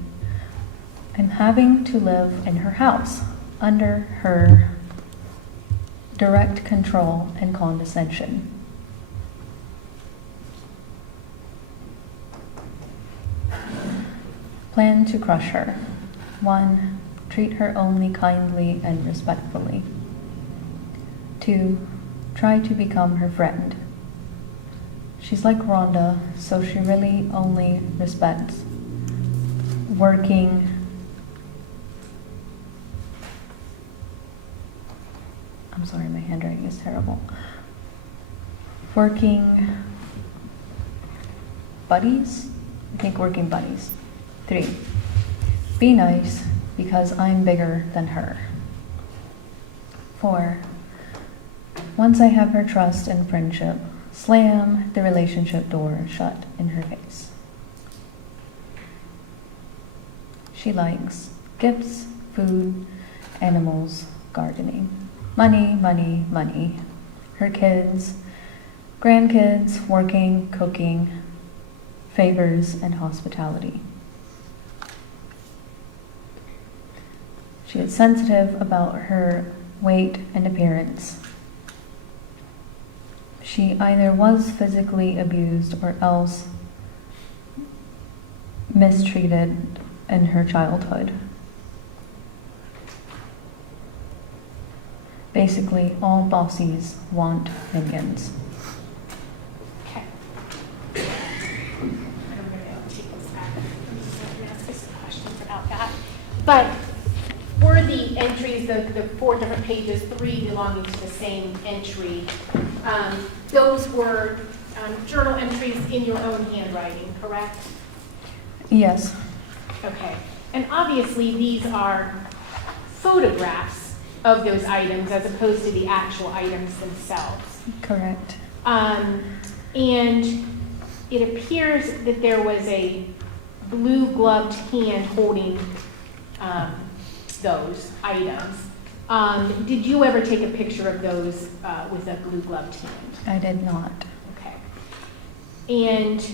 I'm having to live in her house, under her direct control and condescension. Plan to crush her. 1. Treat her only kindly and respectfully. 2. Try to become her friend. She's like Rhonda, so she really only respects working. I'm sorry, my handwriting is terrible. Working buddies? I think working buddies. 3. Be nice because I'm bigger than her. 4. Once I have her trust and friendship, slam the relationship door shut in her face. She likes gifts, food, animals, gardening. Money, money, money. Her kids, grandkids, working, cooking, favors, and hospitality. She is sensitive about her weight and appearance. She either was physically abused or else mistreated in her childhood. Basically, all bossies want minions. Okay. I'm going to take this back. I'm just going to ask you some questions about that. But were the entries, the 4 different pages, 3 belonging to the same entry, those were journal entries in your own handwriting, correct? Yes, Okay. And obviously, these are photographs of those items as opposed to the actual items themselves. correct. And it appears that there was a blue gloved hand holding those items. Did you ever take a picture of those with a blue gloved hand? I did not. Okay. And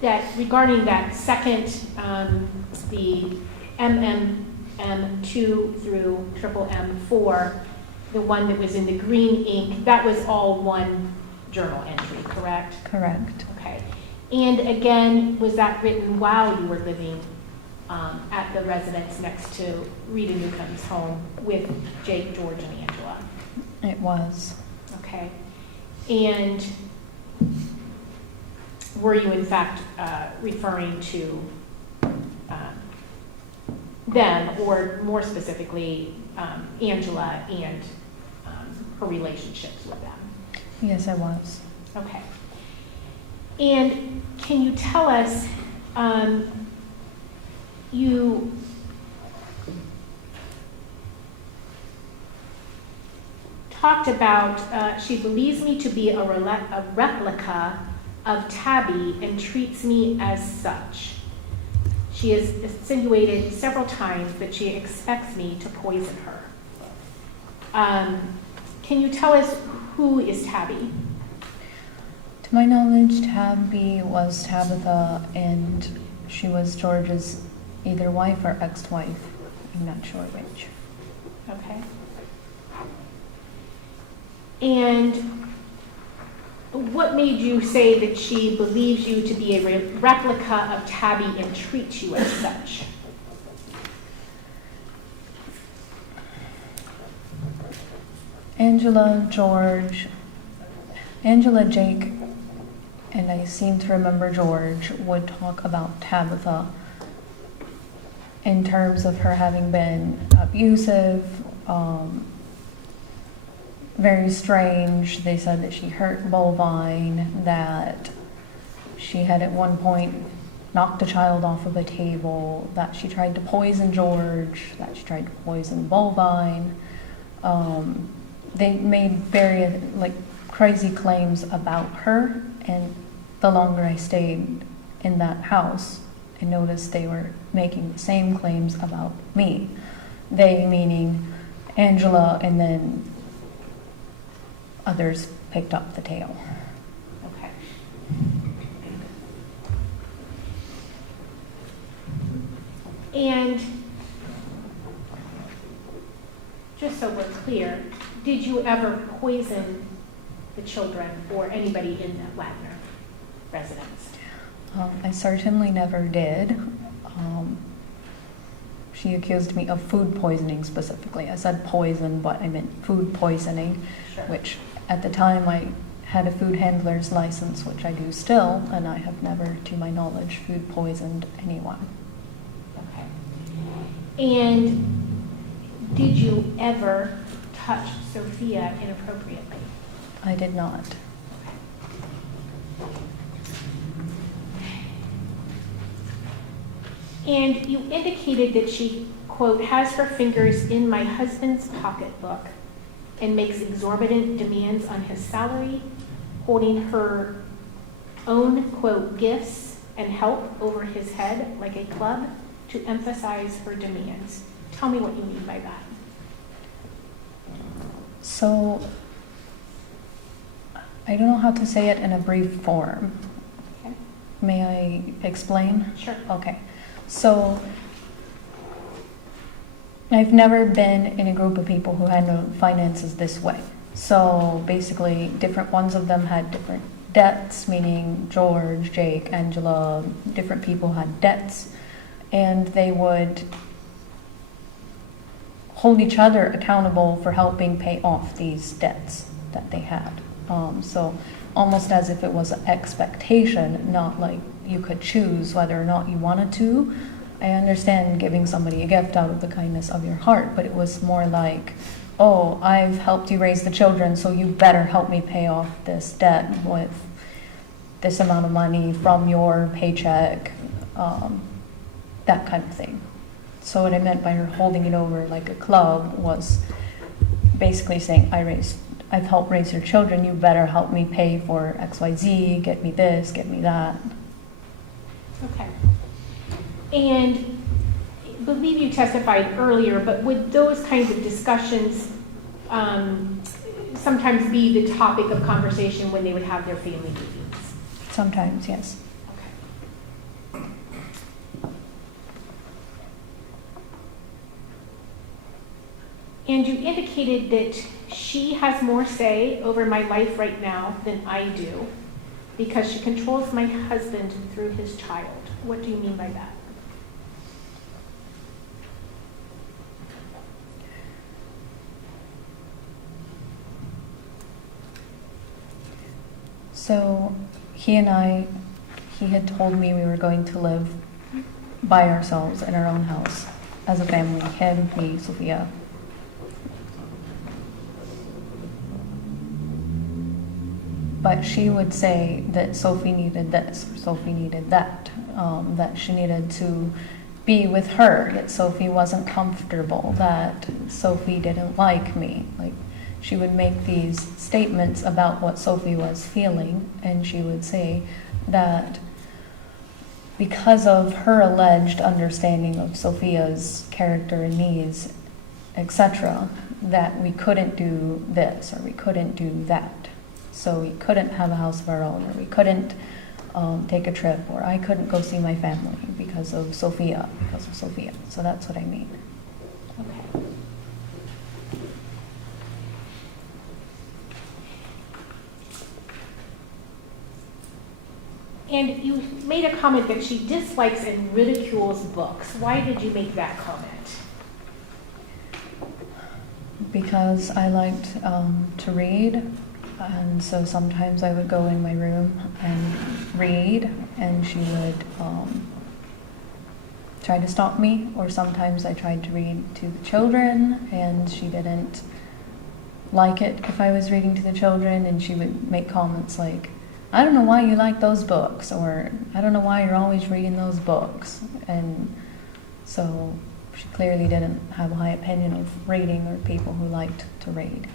that regarding that second, the MMM2 through M4, the one that was in the green ink, that was all one journal entry, correct? Correct. Okay. And again, was that written while you were living at the residence next to Rita Newcomb's home with Jake, George, and Angela? It was. Okay. And were you in fact referring to them, or more specifically, Angela and her relationships with them? Yes, I was. Okay. And can you tell us, you talked about, she believes me to be a replica of Tabby and treats me as such. She has insinuated several times that she expects me to poison her. Can you tell us who is Tabby? To my knowledge, Tabby was Tabitha, and she was George's either wife or ex-wife. I'm not sure which. Okay. And what made you say that she believes you to be a replica of Tabby and treats you as such? Angela, Jake, and I seem to remember George would talk about Tabitha in terms of her having been abusive, very strange. They said that she hurt Bovine, that she had at one point knocked a child off of a table, that she tried to poison George, that she tried to poison Bovine. They made very crazy claims about her, and the longer I stayed in that house I noticed they were making the same claims about me. They meaning Angela, and then others picked up the tale. Okay. And just so we're clear, did you ever poison the children or anybody in that Wagner residence? I certainly never did. She accused me of food poisoning specifically. I said poison, but I meant food poisoning, Sure. which at the time I had a food handler's license, which I do still, and I have never, to my knowledge, food poisoned anyone. Okay. And did you ever touch Sophia inappropriately? I did not. And you indicated that she, quote, has her fingers in my husband's pocketbook and makes exorbitant demands on his salary, holding her own, quote, gifts and help over his head like a club to emphasize her demands. Tell me what you mean by that. So, I don't know how to say it in a brief form. Okay. May I explain? Sure. Okay. So, I've never been in a group of people who handle finances this way. So, basically, different ones of them had different debts, meaning George, Jake, Angela, different people had debts, and they would hold each other accountable for helping pay off these debts that they had. So almost as if it was an expectation, not like you could choose whether or not you wanted to. I understand giving somebody a gift out of the kindness of your heart, but it was more like, oh, I've helped you raise the children, so you better help me pay off this debt with this amount of money from your paycheck, that kind of thing. So what I meant by her holding it over like a club was basically saying, I've helped raise your children, you better help me pay for XYZ, get me this, get me that. Okay. And I believe you testified earlier, but would those kinds of discussions sometimes be the topic of conversation when they would have their family meetings? Sometimes, yes. Okay. And you indicated that she has more say over my life right now than I do because she controls my husband through his child. What do you mean by that? So he had told me we were going to live by ourselves in our own house as a family, him, me, Sophia. But she would say that Sophie needed this, or Sophie needed that, that she needed to be with her, that Sophie wasn't comfortable, that Sophie didn't like me. Like, she would make these statements about what Sophie was feeling, and she would say that because of her alleged understanding of Sophia's character and needs, etc., that we couldn't do this or we couldn't do that. So we couldn't have a house of our own, or we couldn't take a trip, or I couldn't go see my family because of Sophia. So that's what I mean. Okay. And you made a comment that she dislikes and ridicules books. Why did you make that comment? Because I liked to read, and so sometimes I would go in my room and read, and she would try to stop me, or sometimes I tried to read to the children, and she didn't like it if I was reading to the children, and she would make comments like, I don't know why you like those books, or I don't know why you're always reading those books. And so she clearly didn't have a high opinion of reading or people who liked to read.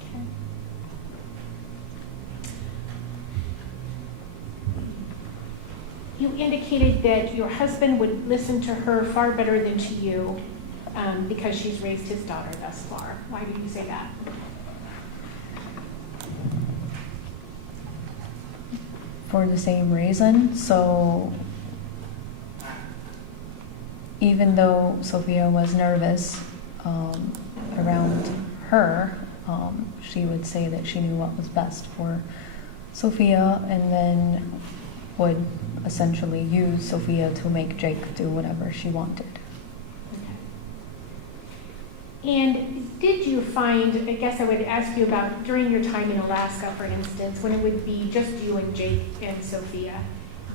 Okay. You indicated that your husband would listen to her far better than to you because she's raised his daughter thus far. Why do you say that? For the same reason. So even though Sophia was nervous around her, she would say that she knew what was best for Sophia, and then would essentially use Sophia to make Jake do whatever she wanted. And did you find, I guess I would ask you about during your time in Alaska, for instance, when it would be just you and Jake and Sophia,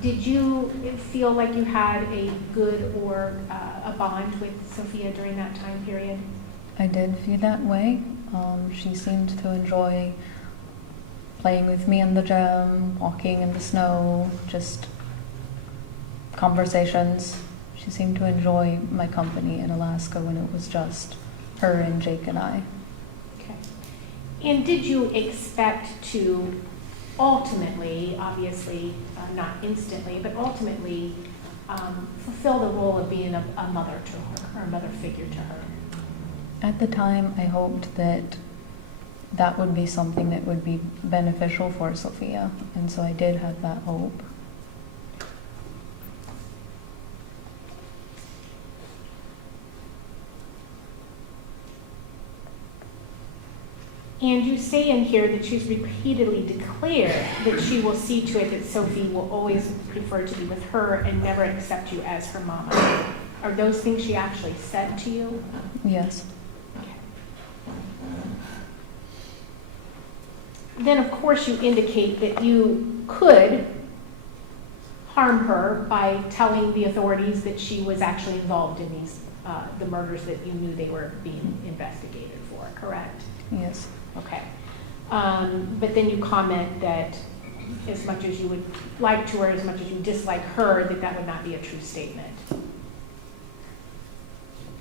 did you feel like you had a good or a bond with Sophia during that time period? I did feel that way. She seemed to enjoy playing with me in the gym, walking in the snow, just conversations. She seemed to enjoy my company in Alaska when it was just her and Jake and I. Okay. And did you expect to ultimately, obviously not instantly, but ultimately fulfill the role of being a mother to her, or a mother figure to her? At the time, I hoped that that would be something that would be beneficial for Sophia, and so I did have that hope. And you say in here that she's repeatedly declared that she will see to it that Sophie will always prefer to be with her and never accept you as her mama. Are those things she actually said to you? Yes. Then, of course, you indicate that you could harm her by telling the authorities that she was actually involved in these the murders that you knew they were being investigated for, correct? Yes. Okay. But then you comment that as much as you would like to, or as much as you dislike her, that that would not be a true statement.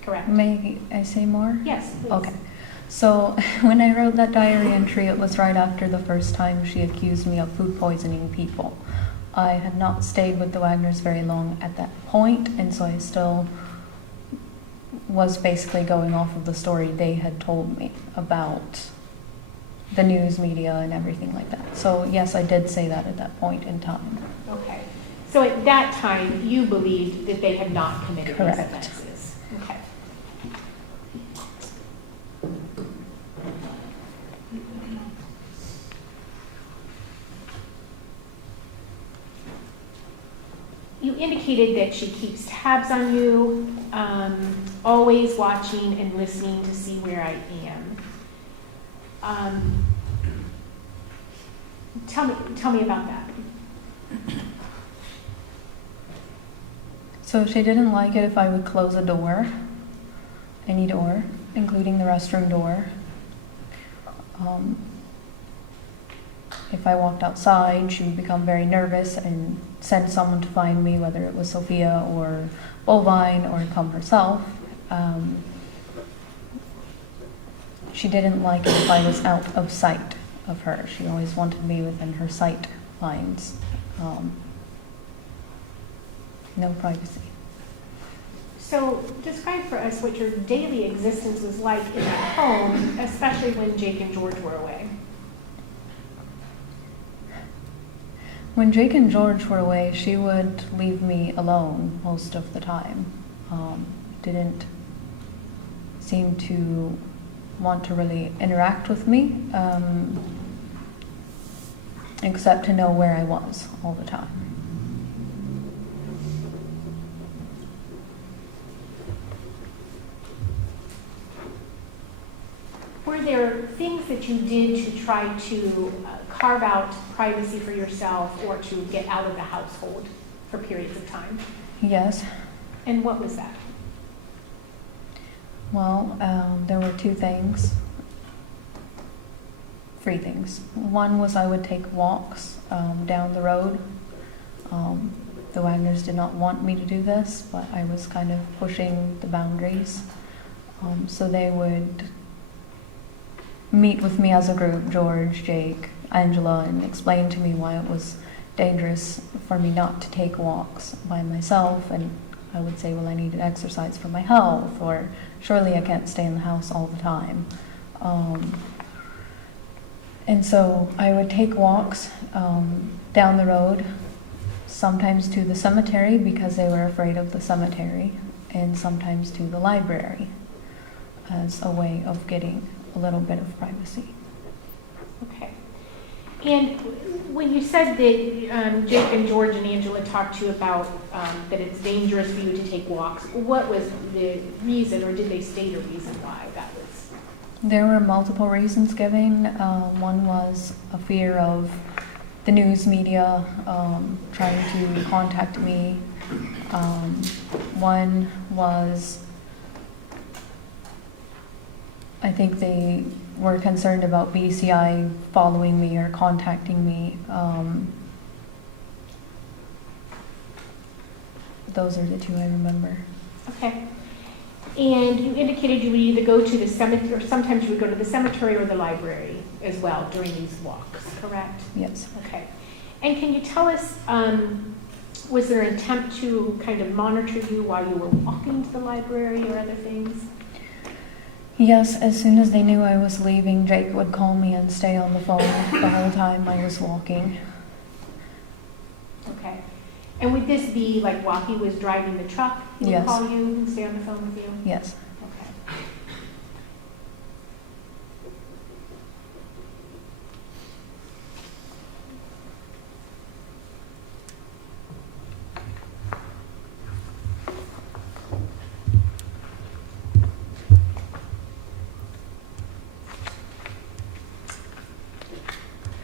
Correct? May I say more? Yes, please. Okay. So when I wrote that diary entry, it was right after the first time she accused me of food poisoning people. I had not stayed with the Wagners very long at that point, and so I still was basically going off of the story they had told me about the news media and everything like that. So yes, I did say that at that point in time. Okay. So at that time, you believed that they had not committed Correct. these offenses. Okay. You indicated that she keeps tabs on you, always watching and listening to see where I am. Tell me about that. So she didn't like it if I would close a door, any door, including the restroom door. If I walked outside, she would become very nervous and send someone to find me, whether it was Sophia or Bovine or come herself. She didn't like it if I was out of sight of her. She always wanted me within her sight lines. No privacy. So describe for us what your daily existence was like in that home, especially when Jake and George were away. When Jake and George were away, she would leave me alone most of the time. Didn't seem to want to really interact with me, except to know where I was all the time. Were there things that you did to try to carve out privacy for yourself or to get out of the household for periods of time? Yes. And what was that? Well, there were three things. One was I would take walks down the road. The Wagners did not want me to do this, but I was kind of pushing the boundaries. So they would meet with me as a group, George, Jake, Angela, and explain to me why it was dangerous for me not to take walks by myself, and I would say, well, I need to exercise for my health, or surely I can't stay in the house all the time. And so I would take walks down the road, sometimes to the cemetery because they were afraid of the cemetery, and sometimes to the library as a way of getting a little bit of privacy. Okay. And when you said that Jake and George and Angela talked to you about that it's dangerous for you to take walks, what was the reason, or did they state a reason why that was? There were multiple reasons given. One was a fear of the news media trying to contact me. One was, I think they were concerned about BCI following me or contacting me. Those are the two I remember. Okay. And you indicated you would either go to the cemetery, or sometimes you would go to the cemetery or the library as well during these walks, correct? Yes. Okay. And can you tell us, was there an attempt to kind of monitor you while you were walking to the library or other things? Yes, as soon as they knew I was leaving, Jake would call me and stay on the phone the whole time I was walking. Okay. And would this be like while he was driving the truck? He would Yes. call you and stay on the phone with you? Yes. Okay.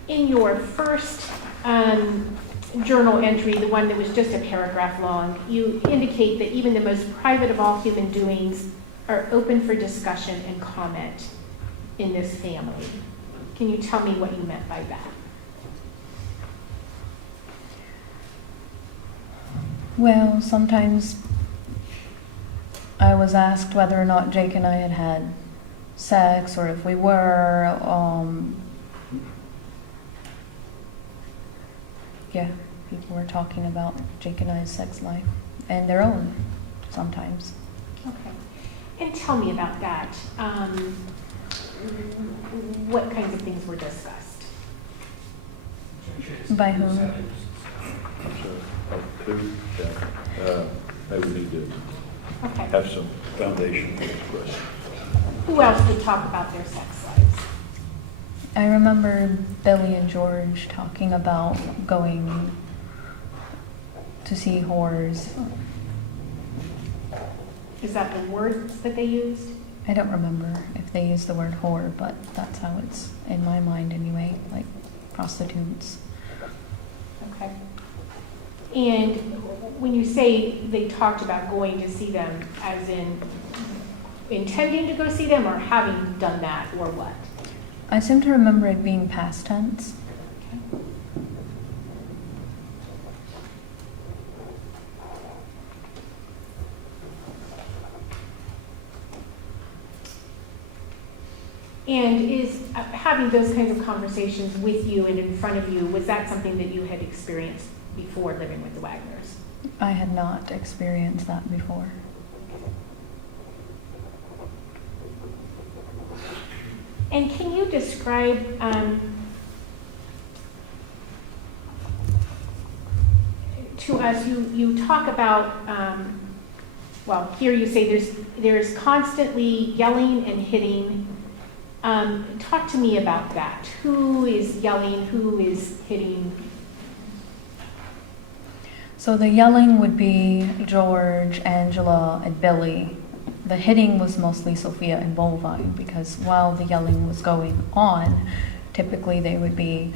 In your first journal entry, the one that was just a paragraph long, you indicate that even the most private of all human doings are open for discussion and comment in this family. Can you tell me what you meant by that? Well, sometimes I was asked whether or not Jake and I had had sex, or if we were. Yeah, people were talking about Jake and I's sex life and their own sometimes. Okay. And tell me about that. What kinds of things were discussed? By whom? Maybe we need to Okay. have some foundation for this question. Who else would talk about their sex lives? I remember Billy and George talking about going to see whores. Is that the words that they used? I don't remember if they used the word whore, but that's how it's in my mind anyway, like prostitutes. Okay. And when you say they talked about going to see them, as in intending to go see them or having done that, or what? I seem to remember it being past tense. Okay. And is having those kinds of conversations with you and in front of you, was that something that you had experienced before living with the Wagners? I had not experienced that before. And can you describe to us, you talk about, well, here you say there's constantly yelling and hitting. Talk to me about that. Who is yelling? Who is hitting? So the yelling would be George, Angela, and Billy. The hitting was mostly Sophia and Bovine, because while the yelling was going on, typically they would be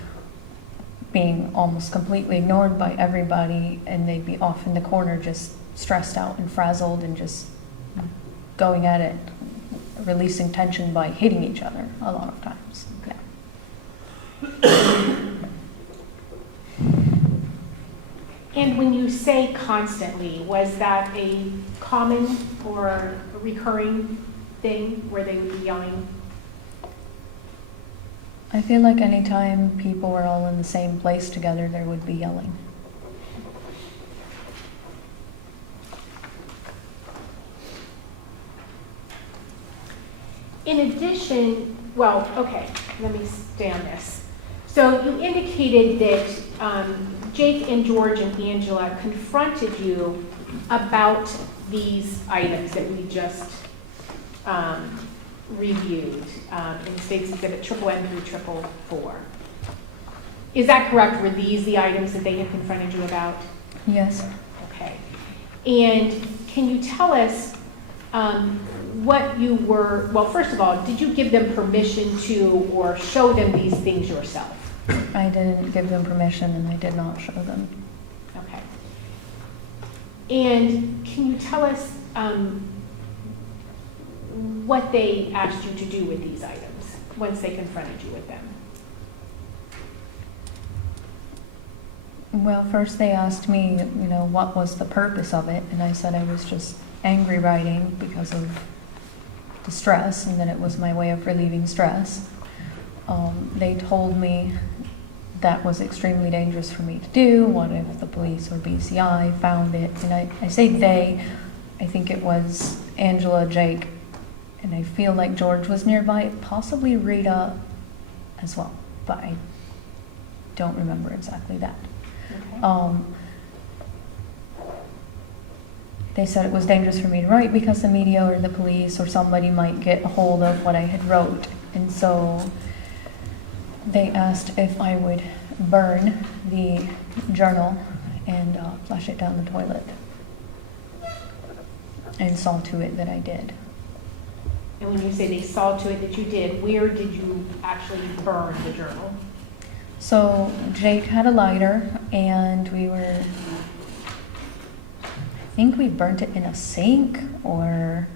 being almost completely ignored by everybody, and they'd be off in the corner just stressed out and frazzled and just going at it, releasing tension by hitting each other a lot of times. Yeah. And when you say constantly, was that a common or a recurring thing where they would be yelling? I feel like anytime people were all in the same place together, there would be yelling. In addition, well, okay, let me stay on this. So you indicated that Jake and George and Angela confronted you about these items that we just reviewed in State's Exhibit M through 444. Is that correct? Were these the items that they had confronted you about? Yes. Okay. And can you tell us what you were, well, first of all, did you give them permission to or show them these things yourself? I didn't give them permission and I did not show them. Okay. And can you tell us what they asked you to do with these items once they confronted you with them? Well, first they asked me, what was the purpose of it, and I said I was just angry writing because of the stress, and that it was my way of relieving stress. They told me that was extremely dangerous for me to do. What if the police or BCI found it? And I say they, I think it was Angela, Jake, and I feel like George was nearby, possibly Rita as well, but I don't remember exactly that. Okay. They said it was dangerous for me to write because the media or the police or somebody might get a hold of what I had wrote. And so they asked if I would burn the journal and flush it down the toilet. And saw to it that I did. And when you say they saw to it that you did, where did you actually burn the journal? So Jake had a lighter and I think we burnt it in a sink or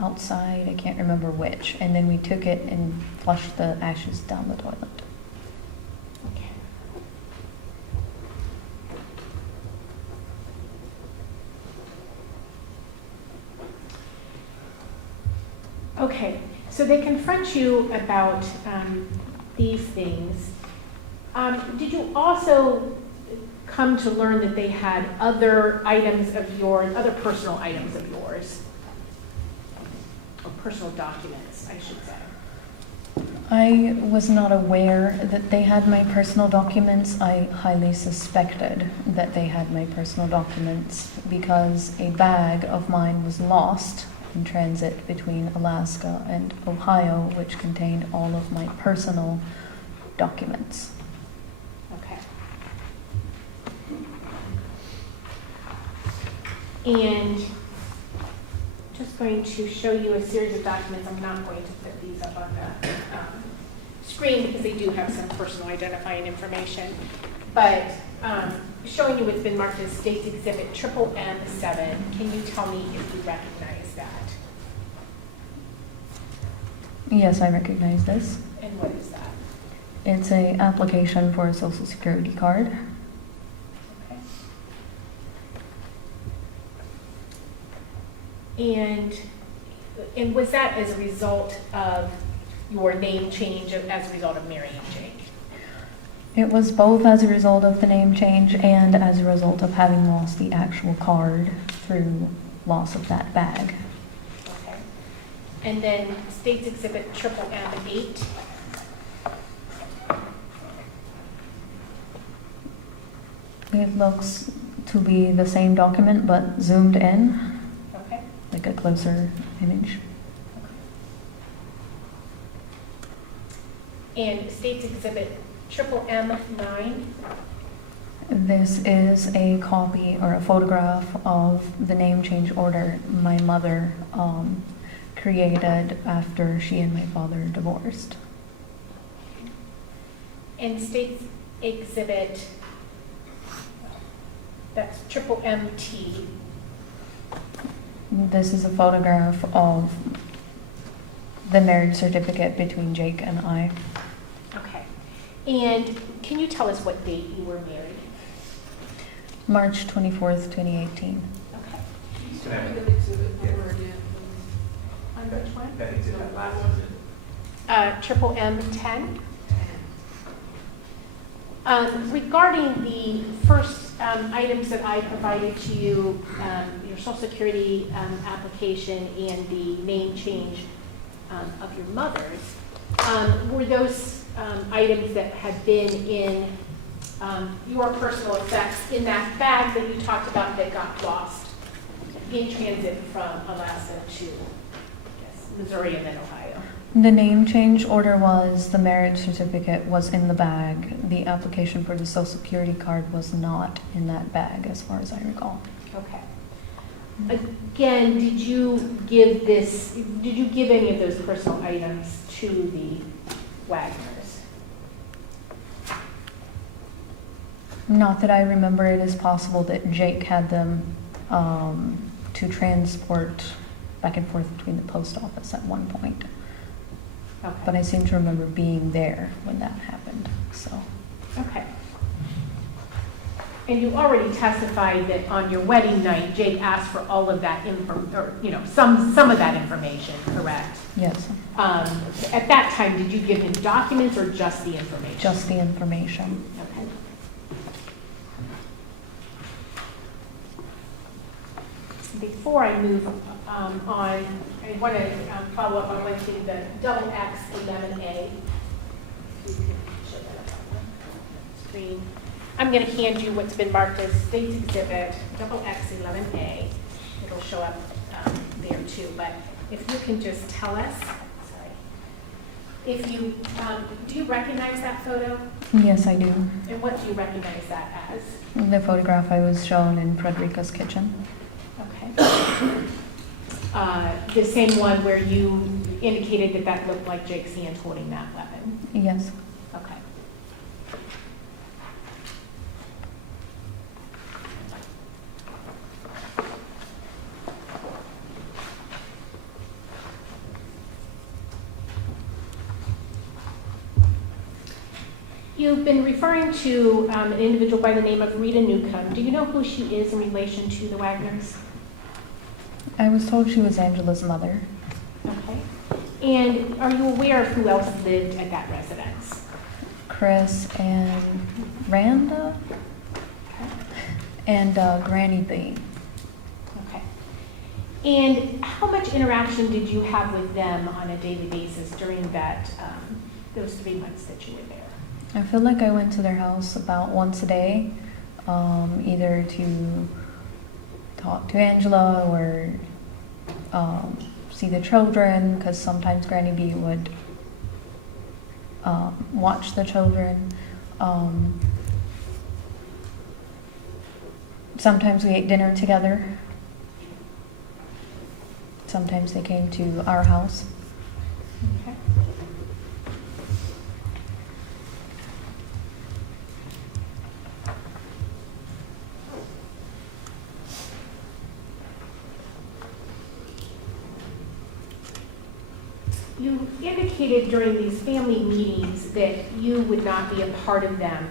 outside, I can't remember which. And then we took it and flushed the ashes down the toilet. Okay. Okay, so they confront you about these things. Did you also come to learn that they had other items of yours, other personal items of yours? Or personal documents, I should say. I was not aware that they had my personal documents. I highly suspected that they had my personal documents because a bag of mine was lost in transit between Alaska and Ohio, which contained all of my personal documents. Okay. And just going to show you a series of documents. I'm not going to put these up on the screen because they do have some personal identifying information. But showing you what's been marked as State's Exhibit M7. Can you tell me if you recognize that? Yes, I recognize this. And what is that? It's an application for a social security card. Okay. And was that as a result of your name change as a result of marrying Jake? It was both as a result of the name change and as a result of having lost the actual card through loss of that bag. Okay. And then State's Exhibit M8. It looks to be the same document but zoomed in, Okay. like a closer image. And State's Exhibit M9. This is a copy or a photograph of the name change order my mother created after she and my father divorced. And State's Exhibit, that's MT. This is a photograph of the marriage certificate between Jake and I. Okay. And can you tell us what date you were married? March 24th, 2018. Okay. Can I- On which one? that exhibit last one? M10. Regarding the first items that I provided to you, your Social Security application and the name change of your mother's, were those items that had been in your personal effects in that bag that you talked about that got lost in transit from Alaska to, I guess, Missouri and then Ohio? The name change order was, the marriage certificate was in the bag. The application for the Social Security card was not in that bag, as far as I recall. Okay. Again, did you give any of those personal items to the Wagners? Not that I remember. It is possible that Jake had them to transport back and forth between the post office at one point. Okay. But I seem to remember being there when that happened, so. Okay. And you already testified that on your wedding night, Jake asked for all of that some of that information, correct? Yes, At that time, did you give him documents or just the information? just the information. Okay. Before I move on, I want to follow up on one thing, the double X 11A. You can show that up on the screen. I'm going to hand you what's been marked as State's Exhibit, double X 11A. It'll show up there too, but if you can just tell us, if you, do you recognize that photo? Yes, I do. And what do you recognize that as? The photograph I was shown in Frederica's kitchen. Okay. The same one where you indicated that looked like Jake's hand holding that weapon? Yes. Okay. You've been referring to an individual by the name of Rita Newcomb. Do you know who she is in relation to the Wagners? I was told she was Angela's mother. Okay. And are you aware of who else lived at that residence? Chris and Randa Okay. and Granny B. Okay. And how much interaction did you have with them on a daily basis during that those 3 months that you were there? I feel like I went to their house about once a day, either to talk to Angela or see the children, because sometimes Granny B would watch the children. Sometimes we ate dinner together. Sometimes they came to our house. Okay. You indicated during these family meetings that you would not be a part of them.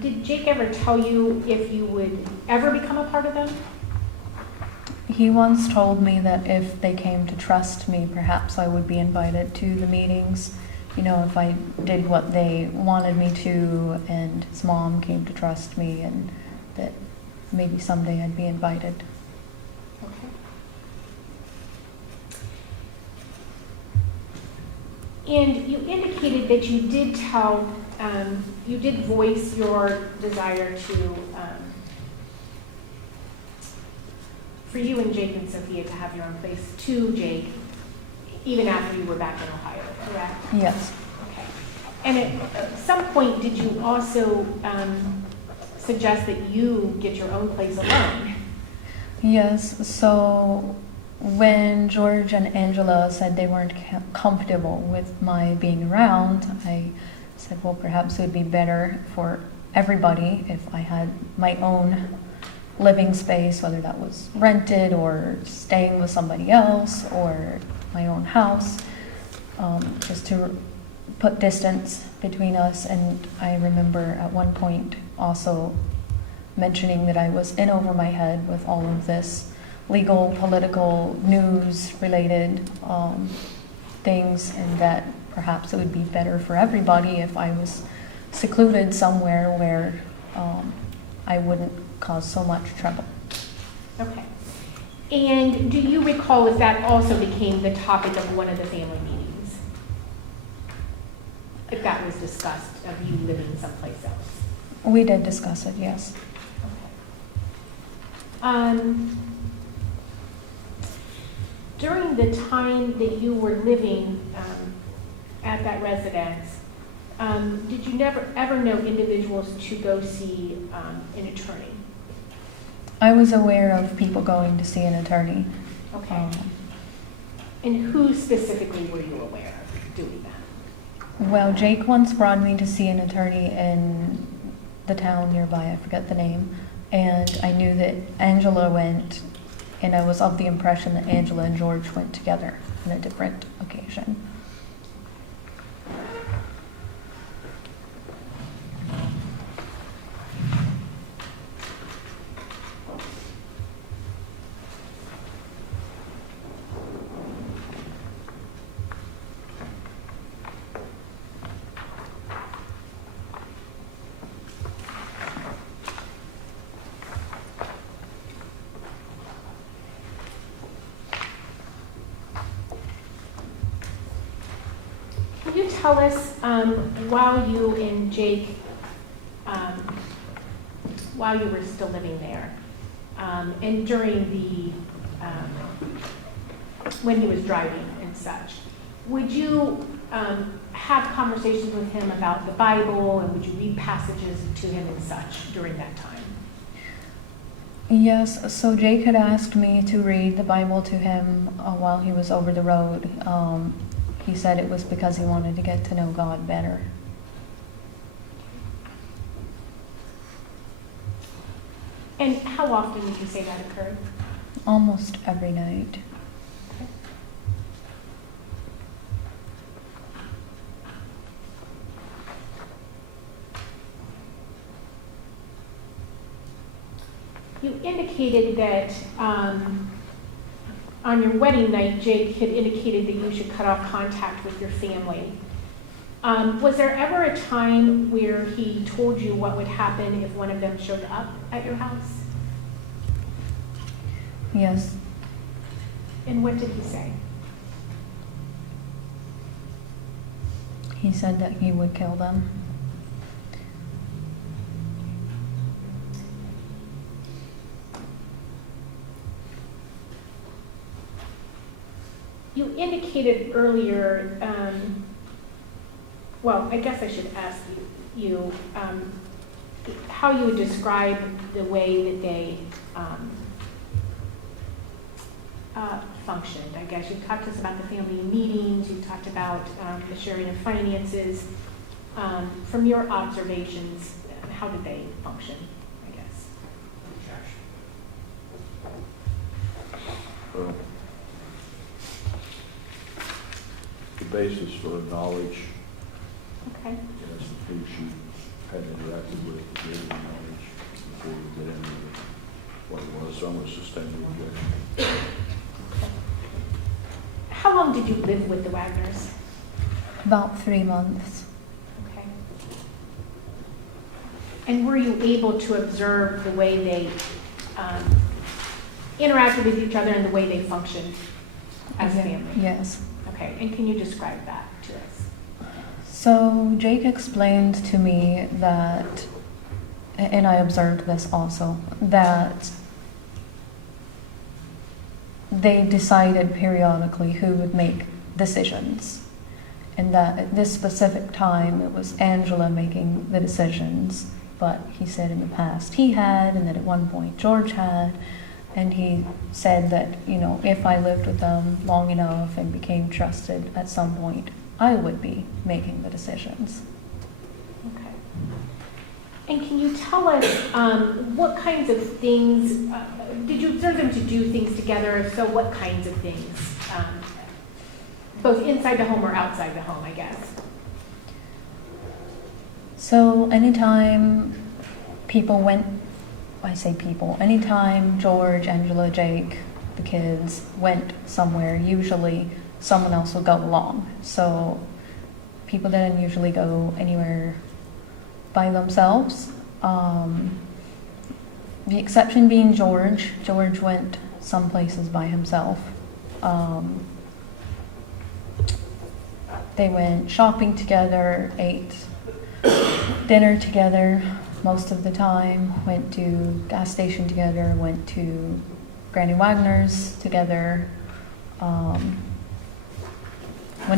Did Jake ever tell you if you would ever become a part of them? He once told me that if they came to trust me, perhaps I would be invited to the meetings. You know, if I did what they wanted me to, and his mom came to trust me, and that maybe someday I'd be invited. Okay. And you indicated that you did you did voice your desire to, for you and Jake and Sophia to have your own place to Jake, even after you were back in Ohio, correct? Yes. Okay. And at some point, did you also suggest that you get your own place alone? Yes, so when George and Angela said they weren't comfortable with my being around, I said, well, perhaps it would be better for everybody if I had my own living space, whether that was rented or staying with somebody else or my own house, just to put distance between us. And I remember at one point also mentioning that I was in over my head with all of this legal, political, news-related things, and that perhaps it would be better for everybody if I was secluded somewhere where I wouldn't cause so much trouble. Okay. And do you recall if that also became the topic of one of the family meetings? If that was discussed, of you living someplace else? We did discuss it, yes. Okay. During the time that you were living at that residence, did you never ever know individuals to go see an attorney? I was aware of people going to see an attorney. Okay. And who specifically were you aware of doing that? Well, Jake once brought me to see an attorney in the town nearby, I forget the name, and I knew that Angela went, and I was of the impression that Angela and George went together on a different occasion. Can you tell us, while you and Jake, while you were still living there, and during the, when he was driving and such, would you have conversations with him about the Bible, and would you read passages to him and such during that time? Yes, so Jake had asked me to read the Bible to him while he was over the road. He said it was because he wanted to get to know God better. And how often would you say that occurred? Almost every night. You indicated that on your wedding night, Jake had indicated that you should cut off contact with your family. Was there ever a time where he told you what would happen if one of them showed up at your house? Yes. And what did he say? He said that he would kill them. You indicated earlier, well, I guess I should ask you how you would describe the way that they functioned. I guess you talked to us about the family meetings, you talked about the sharing of finances. From your observations, how did they function, I guess? Well, the basis for knowledge, Okay. yes, who she had interacted with, gave the knowledge before we get into what it was. So I'm going to sustain the objection. How long did you live with the Wagners? About 3 months. Okay. And were you able to observe the way they interacted with each other and the way they functioned as a family? Yes. Okay, and can you describe that to us? So Jake explained to me that, and I observed this also, that they decided periodically who would make decisions. And that at this specific time, it was Angela making the decisions, but he said in the past he had, and that at one point George had, and he said that, you know, if I lived with them long enough and became trusted at some point, I would be making the decisions. Okay. And can you tell us what kinds of things, did you observe them to do things together? If so, what kinds of things? Both inside the home or outside the home, I guess. So anytime people went, I say people, anytime George, Angela, Jake, the kids went somewhere, usually someone else would go along. So people didn't usually go anywhere by themselves. The exception being George. George went some places by himself. They went shopping together, ate dinner together most of the time, went to gas station together, went to Granny Wagner's together, went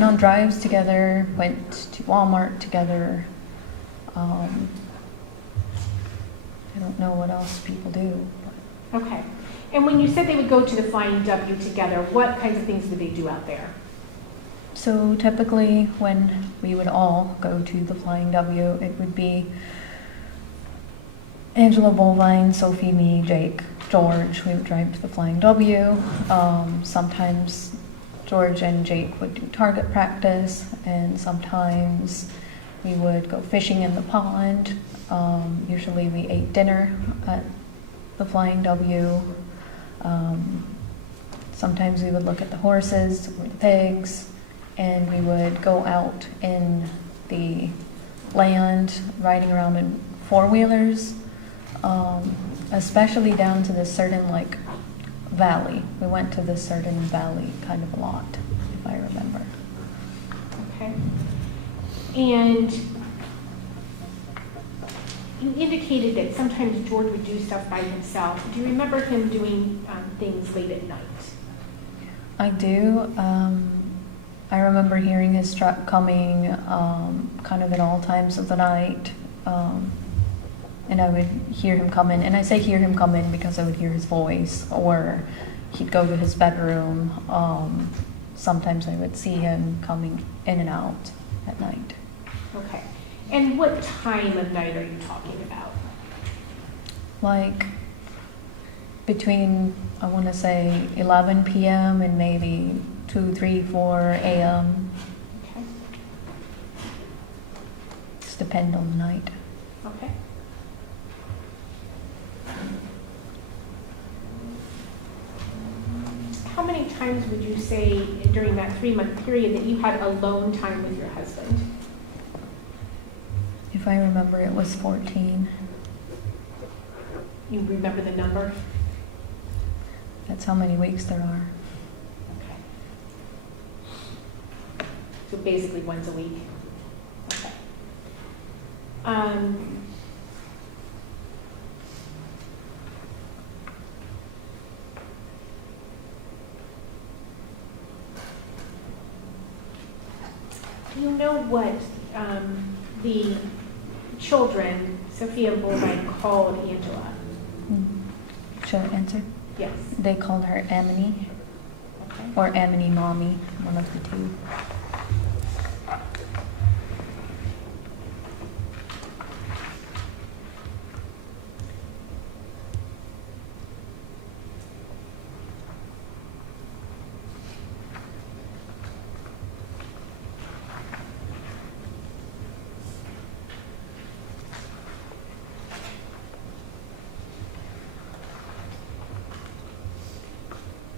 on drives together, went to Walmart together. I don't know what else people do. Okay. And when you said they would go to the Flying W together, what kinds of things did they do out there? So typically when we would all go to the Flying W, it would be Angela, Bovine, Sophie, me, Jake, George. We would drive to the Flying W. Sometimes George and Jake would do target practice, and sometimes we would go fishing in the pond. Usually we ate dinner at the Flying W. Sometimes we would look at the horses or the pigs, and we would go out in the land riding around in four-wheelers, especially down to this certain like valley. We went to this certain valley kind of a lot, if I remember. Okay. And you indicated that sometimes George would do stuff by himself. Do you remember him doing things late at night? I do. I remember hearing his truck coming kind of at all times of the night, and I would hear him come in. And I say hear him come in because I would hear his voice, or he'd go to his bedroom. Sometimes I would see him coming in and out at night. Okay. And what time of night are you talking about? Like between, I want to say 11 p.m. and maybe 2, 3, 4 a.m. Okay. Just depend on the night. Okay. How many times would you say during that 3-month period that you had alone time with your husband? If I remember, it was 14. You remember the number? That's how many weeks there are. Okay. So basically once a week? Okay. You know what the children, Sophia and Bovine, called Angela? Should I answer? Yes. They called her Amity, Okay. or Amity Mommy, one of the two.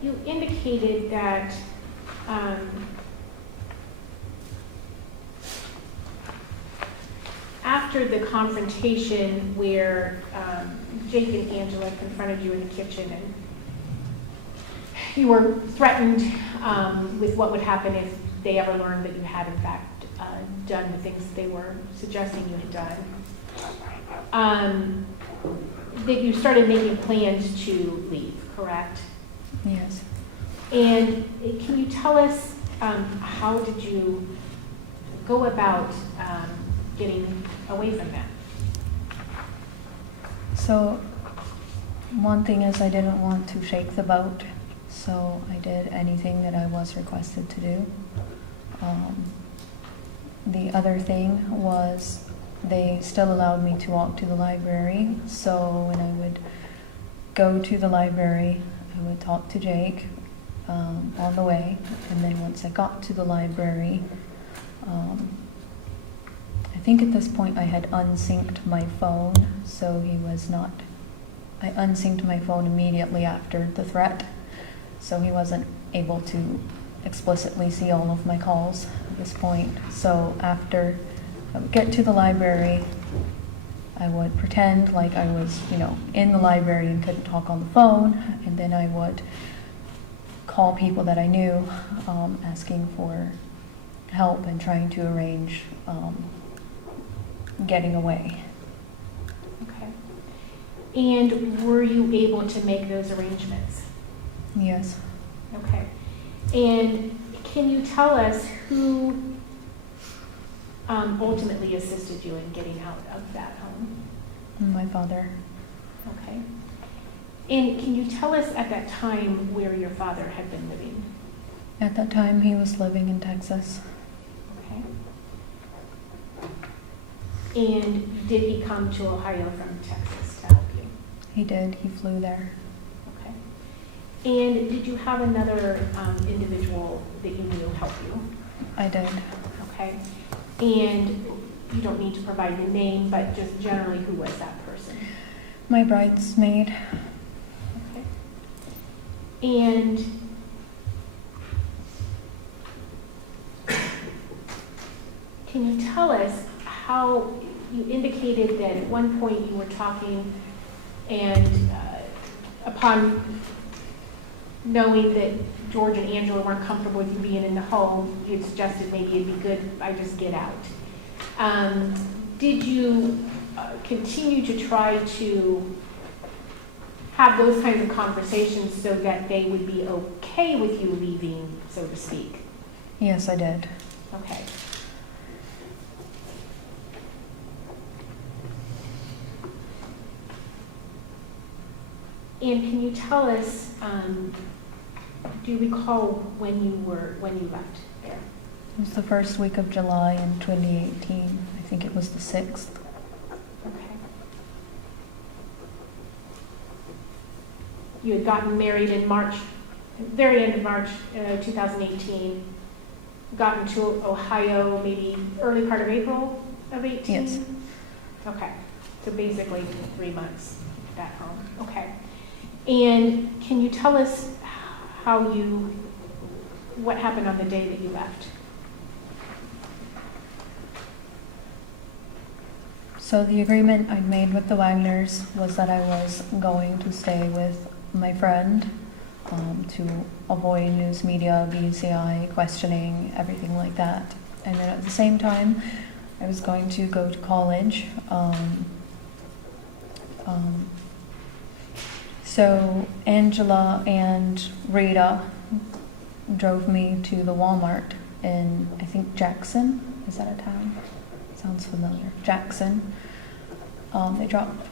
You indicated that after the confrontation where Jake and Angela confronted you in the kitchen and you were threatened with what would happen if they ever learned that you had in fact done the things they were suggesting you had done, that you started making plans to leave, correct? Yes. And can you tell us how did you go about getting away from that? So one thing is I didn't want to shake the boat, so I did anything that I was requested to do. The other thing was they still allowed me to walk to the library, so when I would go to the library, I would talk to Jake on the way, and then once I got to the library, I think at this point I had unsynced my phone, so he was not, I unsynced my phone immediately after the threat, so he wasn't able to explicitly see all of my calls at this point. So after I would get to the library, I would pretend like I was, in the library and couldn't talk on the phone, and then I would call people that I knew, asking for help and trying to arrange getting away. Okay. And were you able to make those arrangements? Yes. Okay. And can you tell us who ultimately assisted you in getting out of that home? My father. Okay. And can you tell us at that time where your father had been living? At that time, he was living in Texas. Okay. And did he come to Ohio from Texas to help you? He did. He flew there. Okay. And did you have another individual that you knew help you? I did. Okay. And you don't need to provide the name, but just generally, who was that person? My bridesmaid. Okay. And can you tell us how you indicated that at one point you were talking and upon knowing that George and Angela weren't comfortable with you being in the home, you had suggested maybe it'd be good if I just get out. Did you continue to try to have those kinds of conversations so that they would be okay with you leaving, so to speak? Yes, I did. Okay. And can you tell us, do you recall when you left there? It was the first week of July in 2018. I think it was the 6th. Okay. You had gotten married in March, very end of March 2018. Gotten to Ohio maybe early part of April of 18? Yes. Okay. So basically 3 months back home. Okay. And can you tell us what happened on the day that you left? So the agreement I'd made with the Wagners was that I was going to stay with my friend to avoid news media, BCI, questioning, everything like that. And then at the same time, I was going to go to college. So Angela and Rita drove me to the Walmart in, I think, Jackson. Is that a town? Sounds familiar. Jackson. They dropped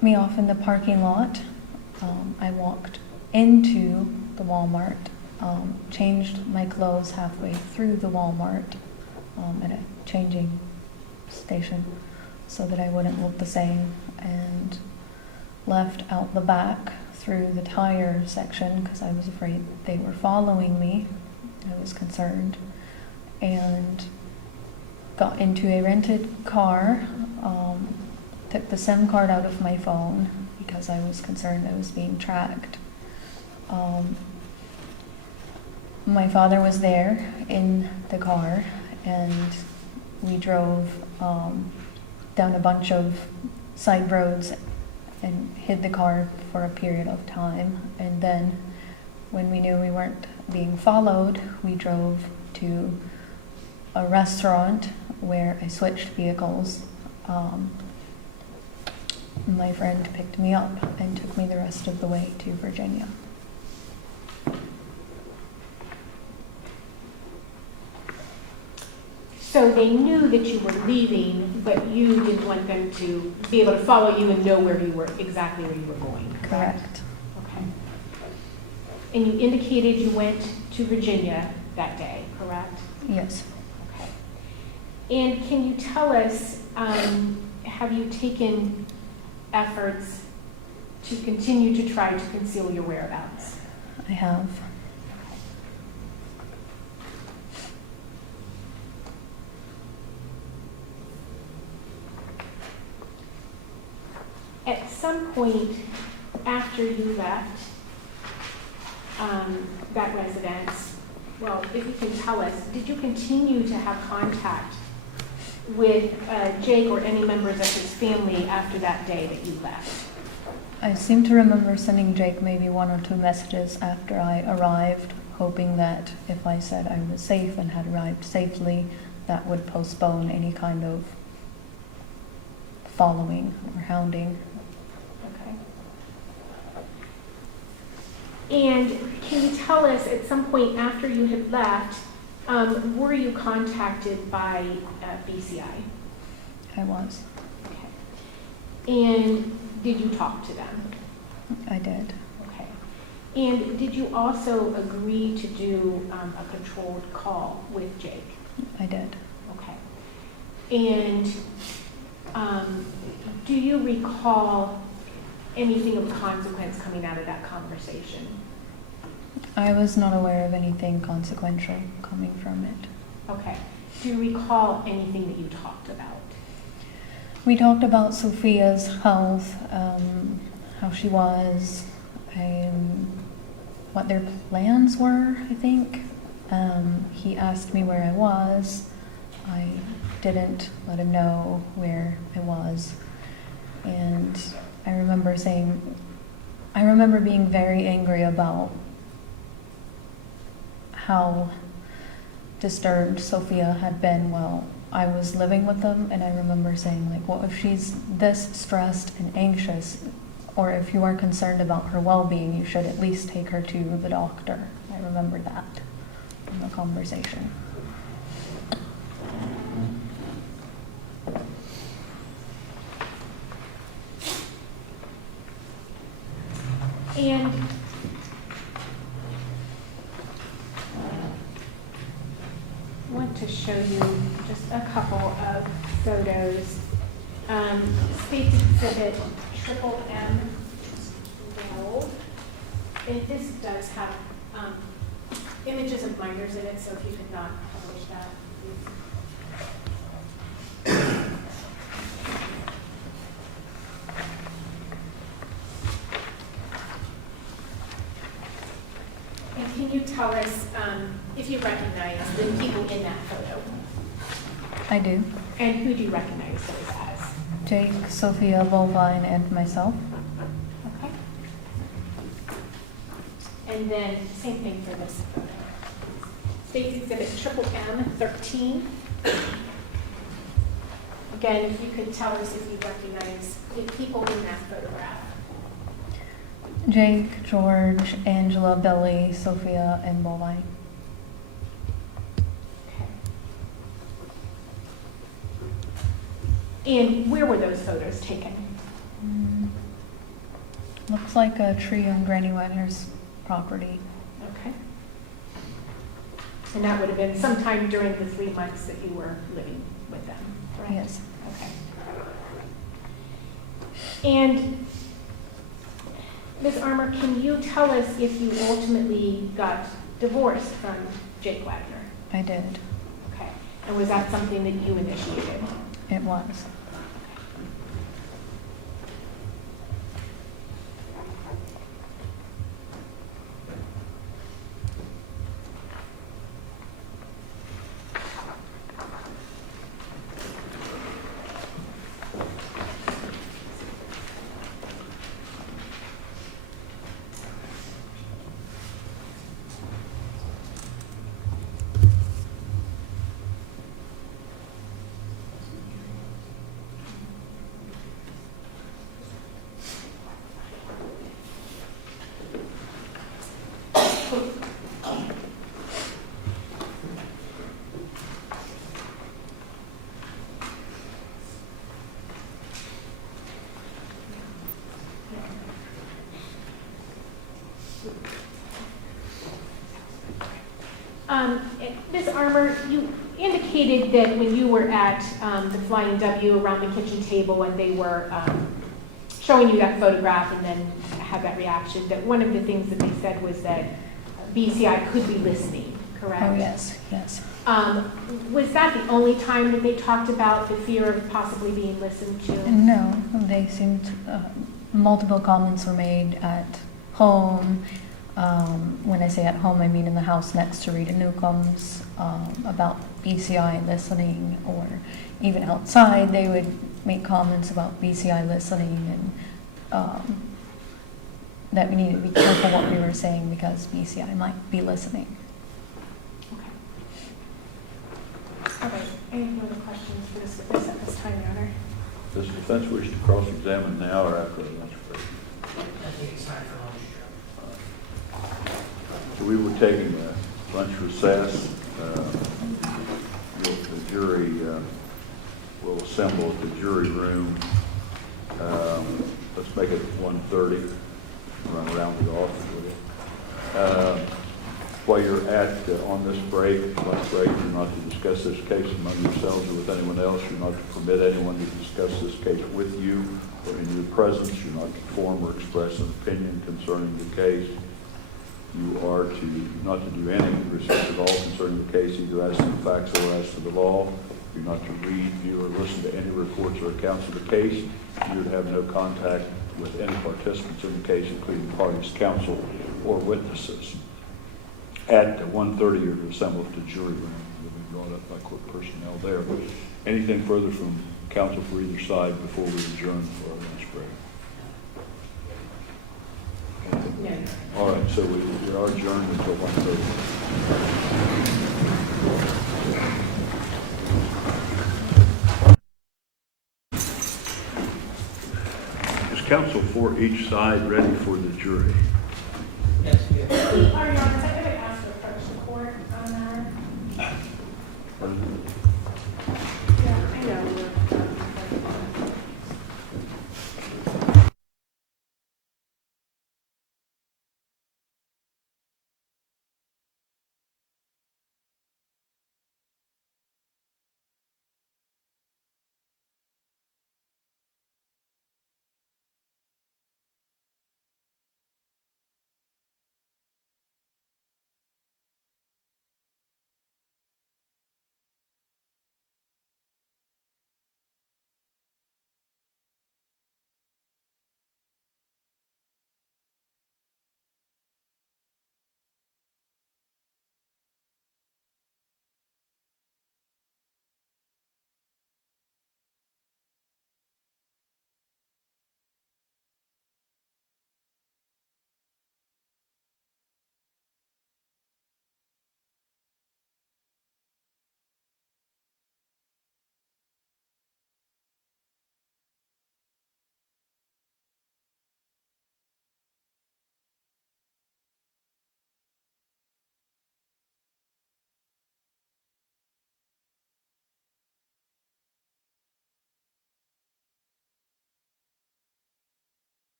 me off in the parking lot. I walked into the Walmart, changed my clothes halfway through the Walmart at a changing station so that I wouldn't look the same, and left out the back through the tire section because I was afraid they were following me. I was concerned, and got into a rented car, took the SIM card out of my phone because I was concerned I was being tracked. My father was there in the car, and we drove down a bunch of side roads and hid the car for a period of time. And then when we knew we weren't being followed, we drove to a restaurant where I switched vehicles. My friend picked me up and took me the rest of the way to Virginia. So they knew that you were leaving, but you didn't want them to be able to follow you and know exactly where you were going, correct? Correct. Okay. And you indicated you went to Virginia that day, correct? Yes. Okay. And can you tell us, have you taken efforts to continue to try to conceal your whereabouts? I have. At some point after you left that residence, well, if you can tell us, did you continue to have contact with Jake or any members of his family after that day that you left? I seem to remember sending Jake maybe 1 or 2 messages after I arrived, hoping that if I said I was safe and had arrived safely, that would postpone any kind of following or hounding. Okay. And can you tell us, at some point after you had left, were you contacted by BCI? I was. Okay. And did you talk to them? I did. Okay. And did you also agree to do a controlled call with Jake? I did. Okay. And do you recall anything of consequence coming out of that conversation? I was not aware of anything consequential coming from it. Okay. Do you recall anything that you talked about? We talked about Sophia's health, how she was, what their plans were, I think. He asked me where I was. I didn't let him know where I was. And I remember being very angry about how disturbed Sophia had been while I was living with them, and I remember saying, like, well, if she's this stressed and anxious, or if you are concerned about her well-being, you should at least take her to the doctor. I remember that in the conversation. And I want to show you just a couple of photos. State Exhibit Triple M. And this does have images of minors in it, so if you could not publish that, please. And can you tell us if you recognize the people in that photo? I do. And who do you recognize those as? Jake, Sophia, Bovine, and myself. Okay. And then same thing for this photo. State Exhibit Triple M 13. Again, if you could tell us if you recognize the people in that photograph. Jake, George, Angela, Billy, Sophia, and Bovine. Okay. And where were those photos taken? Looks like a tree on Granny Wagner's property. Okay. And that would have been sometime during the 3 months that you were living with them, correct? Yes. Okay. And Ms. Armour, can you tell us if you ultimately got divorced from Jake Wagner? I did. Okay. And was that something that you initiated? It was. Ms. Armour, you indicated that when you were at the Flying W around the kitchen table and they were showing you that photograph and then had that reaction, that one of the things that they said was that BCI could be listening, correct? Oh, yes, yes. Was that the only time that they talked about the fear of possibly being listened to? No, they seemed, multiple comments were made at home. When I say at home, I mean in the house next to Rita Newcomb's, about BCI listening, or even outside, they would make comments about BCI listening, and that we needed to be careful what we were saying because BCI might be listening. Okay. All right, any other questions for this witness at this time, Your Honor? Does the defense wish to cross-examine now or after the lunch break? I think it's time for lunch, Joe. So we were taking a lunch recess. The jury will assemble at the jury room. Let's make it 1:30. Run around the office with it. While you're on this break, lunch break, you're not to discuss this case among yourselves or with anyone else. You're not to permit anyone to discuss this case with you or in your presence. You're not to form or express an opinion concerning the case. You are not to do any research at all concerning the case, either as to the facts or as to the law. You're not to read, view, or listen to any reports or accounts of the case. You're to have no contact with any participants in the case, including parties, counsel, or witnesses. At 1:30, you're to assemble at the jury room. You'll be brought up by court personnel there. But anything further from counsel for either side before we adjourn for our lunch break? No. All right, so we are adjourned until 1:30. Is counsel for each side ready for the jury? Yes, we have. Your Honor, if I could ask to approach the court on that. Yeah, I know.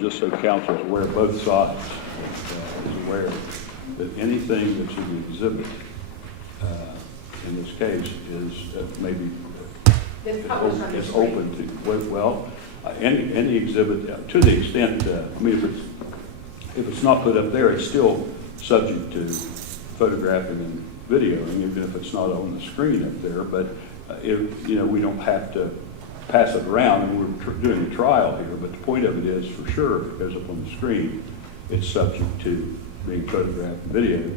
Just so counsel is aware, both sides is aware that anything that's in the exhibit in this case is maybe is open to any exhibit to the extent. I mean, if it's not put up there, it's still subject to photographing and videoing, even if it's not on the screen up there. But we don't have to pass it around, and we're doing a trial here, but the point of it is, for sure, if it goes up on the screen, it's subject to being photographed and videoed.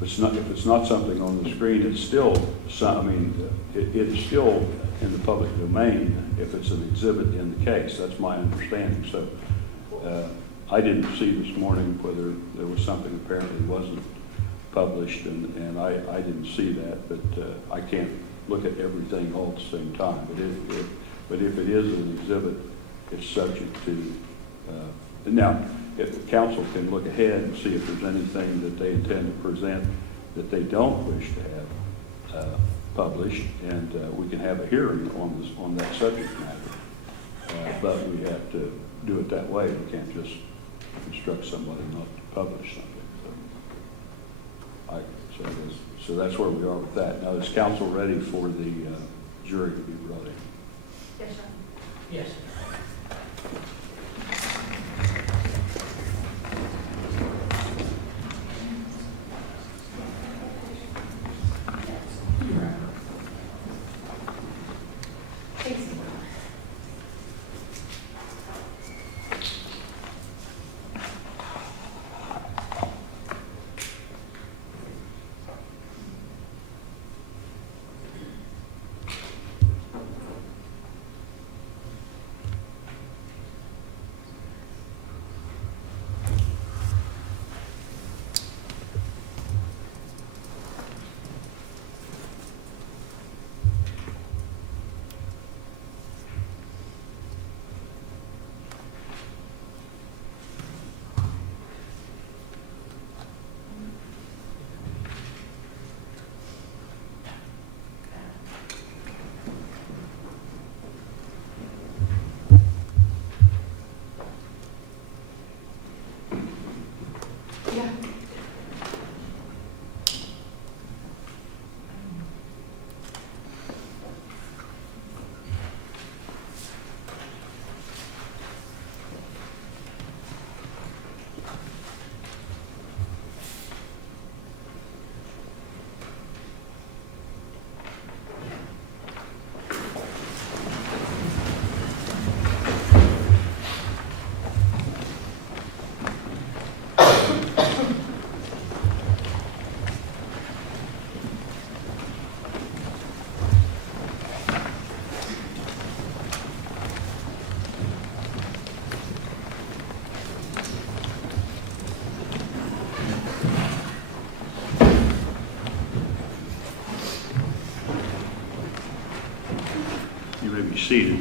If it's not something on the screen, it's still, it's still in the public domain if it's an exhibit in the case. That's my understanding. So I didn't see this morning whether there was something apparently wasn't published, and I didn't see that, but I can't look at everything all at the same time. But if it is an exhibit, it's subject to, now, if the council can look ahead and see if there's anything that they intend to present that they don't wish to have published, and we can have a hearing on that subject matter. But we have to do it that way. We can't just instruct somebody not to publish something. So that's where we are with that. Now, is council ready for the jury to be brought in? Yes, sir. Yes. seated.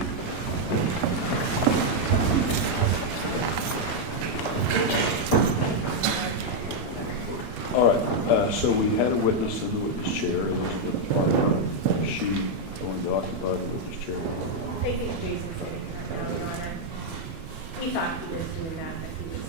All right, so we had a witness in the witness chair, Elizabeth Parker. Is she going to occupy the witness chair? I think Jason's sitting here now, Your Honor. He thought he was doing that, but he was.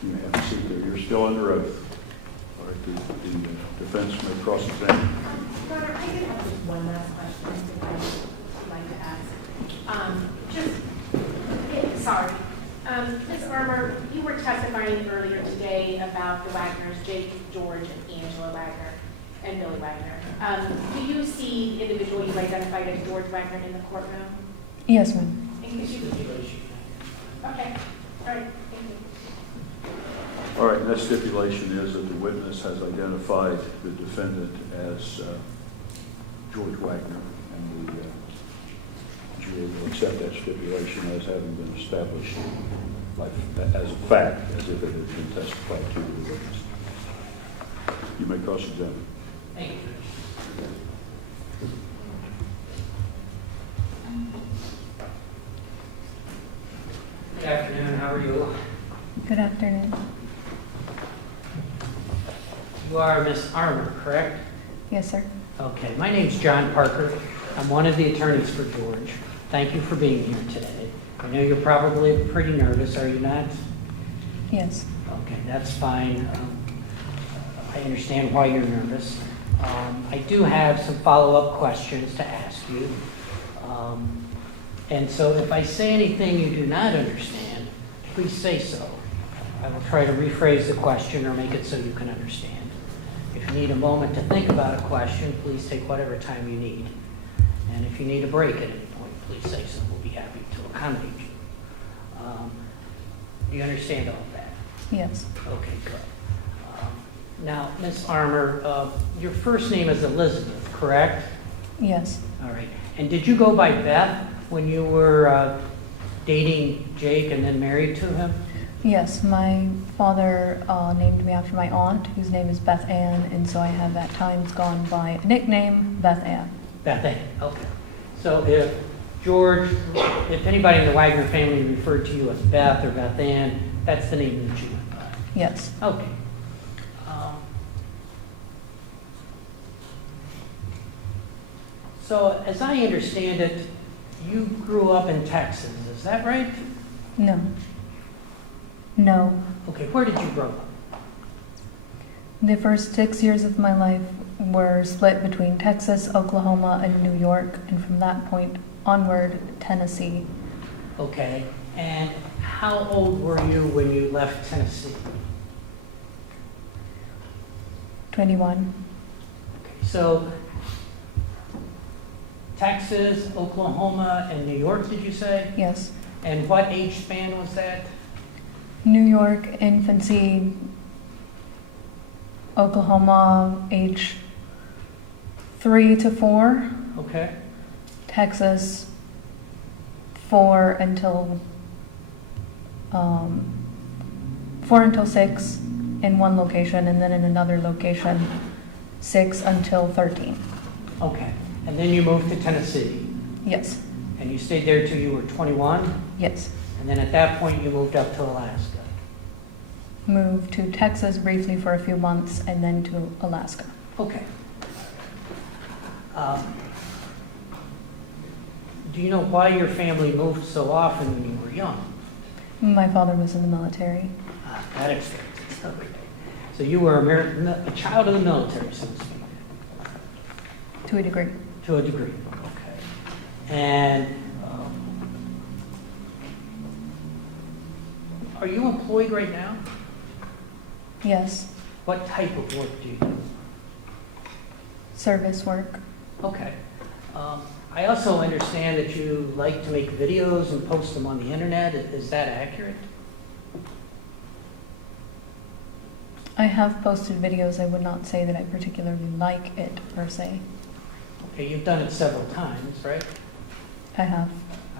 You may have a seat there. You're still under oath. All right, the defense may cross-examine. Your Honor, I did have just one last question that I'd like to ask. Sorry. Ms. Armour, you were testifying earlier today about the Wagners, Jake, George, and Angela Wagner, and Billy Wagner. Do you see the individual you identified as George Wagner in the courtroom? Yes, ma'am. And could you? Okay. All right. Thank you. All right, and that stipulation is that the witness has identified the defendant as George Wagner, and the jury will accept that stipulation as having been established as a fact, as if it had been testified to the witness. You may cross-examine. Thank you. Good afternoon, how are you? Good afternoon. You are Miss Armour, correct? Yes, sir. Okay, my name's John Parker. I'm one of the attorneys for George. Thank you for being here today. I know you're probably pretty nervous, are you not? Yes. Okay, that's fine. I understand why you're nervous. I do have some follow-up questions to ask you. And so if I say anything you do not understand, please say so. I will try to rephrase the question or make it so you can understand. If you need a moment to think about a question, please take whatever time you need. And if you need a break at any point, please say so. We'll be happy to accommodate you. Do you understand all of that? Yes. Okay, good. Now, Ms. Armour, your first name is Elizabeth, correct? Yes. All right. And did you go by Beth when you were dating Jake and then married to him? Yes, my father named me after my aunt, whose name is Beth Ann, and so I have at times gone by a nickname, Beth Ann. Beth Ann, okay. So if George, if anybody in the Wagner family referred to you as Beth or Beth Ann, that's the name that you went by? Yes. Okay. So as I understand it, you grew up in Texas, is that right? No. No. Okay, where did you grow up? The first 6 years of my life were split between Texas, Oklahoma, and New York, and from that point onward, Tennessee. Okay, and how old were you when you left Tennessee? 21. Okay, so Texas, Oklahoma, and New York, did you say? Yes. And what age span was that? New York, infancy. Oklahoma, age 3 to 4. Okay. Texas, 4 until 6 in one location, and then in another location, 6 until 13. Okay, and then you moved to Tennessee, Yes. and you stayed there till you were 21, Yes. and then at that point you moved up to Alaska. Moved to Texas briefly for a few months, and then to Alaska. Do you know why your family moved so often when you were young? My father was in the military. That explains it. Okay. So you were a child of the military, so to speak. To a degree. To a degree, okay. And are you employed right now? Yes. What type of work do you do? Service work. Okay. I also understand that you like to make videos and post them on the internet. Is that accurate? I have posted videos. I would not say that I particularly like it per se. Okay, you've done it several times, right? I have.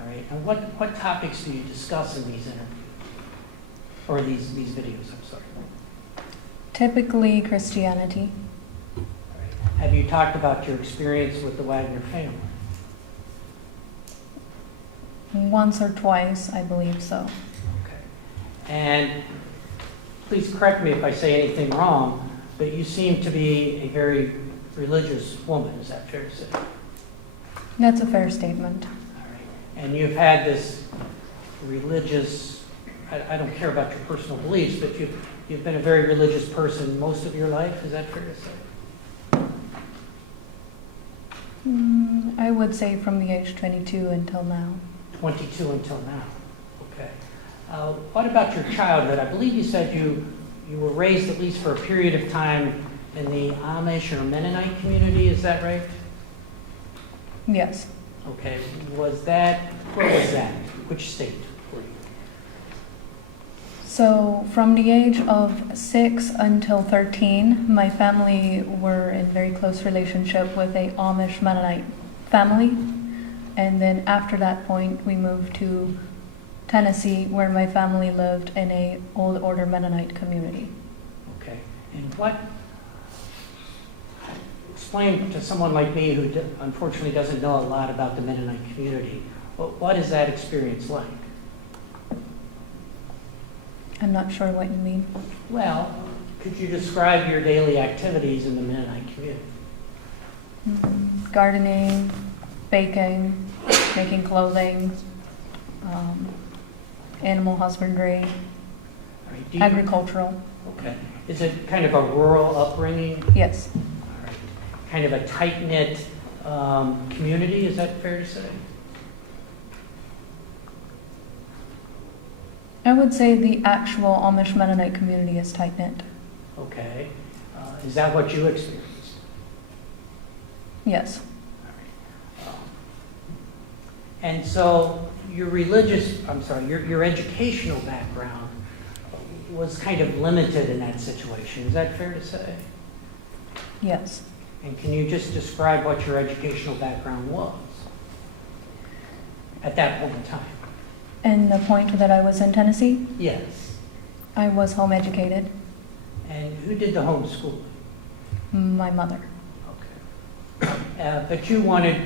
All right. And what topics do you discuss in these interviews? Or these videos, I'm sorry. Typically Christianity. All right. Have you talked about your experience with the Wagner family? Once or twice, I believe so. Okay. And please correct me if I say anything wrong, but you seem to be a very religious woman. Is that fair to say? That's a fair statement. All right. And you've had this religious, I don't care about your personal beliefs, but you've been a very religious person most of your life. Is that fair to say? I would say from the age 22 until now. 22 until now. Okay. What about your childhood? I believe you said you were raised at least for a period of time in the Amish or Mennonite community. Is that right? Yes. Okay. Where was that? Which state were you? So from the age of 6 until 13, my family were in very close relationship with a Amish Mennonite family. And then after that point, we moved to Tennessee, where my family lived in a Old Order Mennonite community. Okay. And explain to someone like me who unfortunately doesn't know a lot about the Mennonite community, what is that experience like? I'm not sure what you mean. Well, could you describe your daily activities in the Mennonite community? Gardening, baking, making clothing, animal husbandry, All right, do you- agricultural. Okay. Is it kind of a rural upbringing? Yes. All right. Kind of a tight-knit community, is that fair to say? I would say the actual Amish Mennonite community is tight-knit. Okay. Is that what you experienced? Yes. And so your your educational background was kind of limited in that situation. Is that fair to say? Yes. And can you just describe what your educational background was at that point in time? And the point that I was in Tennessee, Yes. I was home educated. And who did the homeschooling? My mother. Okay. But you wanted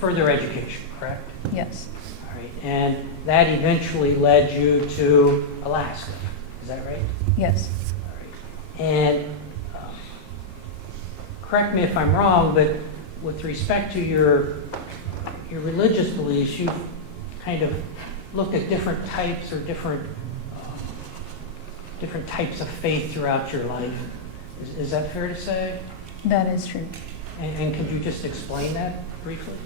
further education, correct? Yes. All right. And that eventually led you to Alaska. Is that right? Yes. All right. And correct me if I'm wrong, but with respect to your religious beliefs, you've kind of looked at different types or different types of faith throughout your life. Is that fair to say? That is true. And could you just explain that briefly?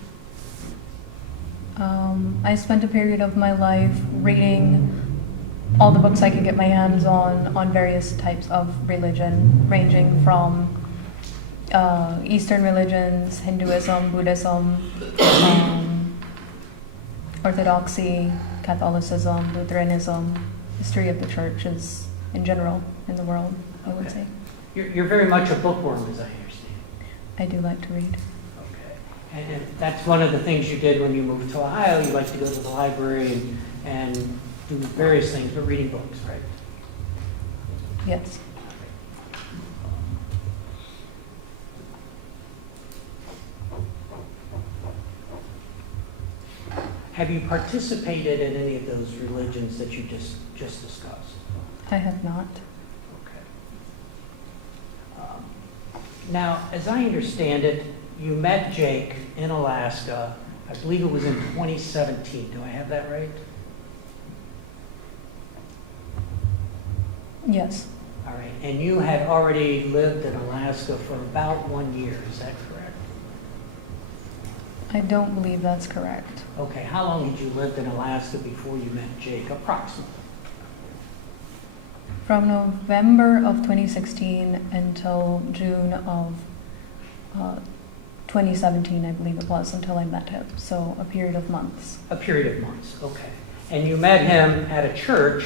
I spent a period of my life reading all the books I could get my hands on various types of religion, ranging from Eastern religions, Hinduism, Buddhism, Orthodoxy, Catholicism, Lutheranism, history of the churches in general in the world, I would say. You're very much a bookworm, as I understand. I do like to read. Okay. And that's one of the things you did when you moved to Ohio. You like to go to the library and do various things, but reading books, right? Yes. Have you participated in any of those religions that you just discussed? I have not. Okay. Now, as I understand it, you met Jake in Alaska I believe it was in 2017. Do I have that right? Yes, All right. And you had already lived in Alaska for about 1 year, is that correct? I don't believe that's correct. Okay. How long had you lived in Alaska before you met Jake, approximately? From November of 2016 until June of 2017, I believe it was, until I met him. So a period of months. A period of months, okay. And you met him at a church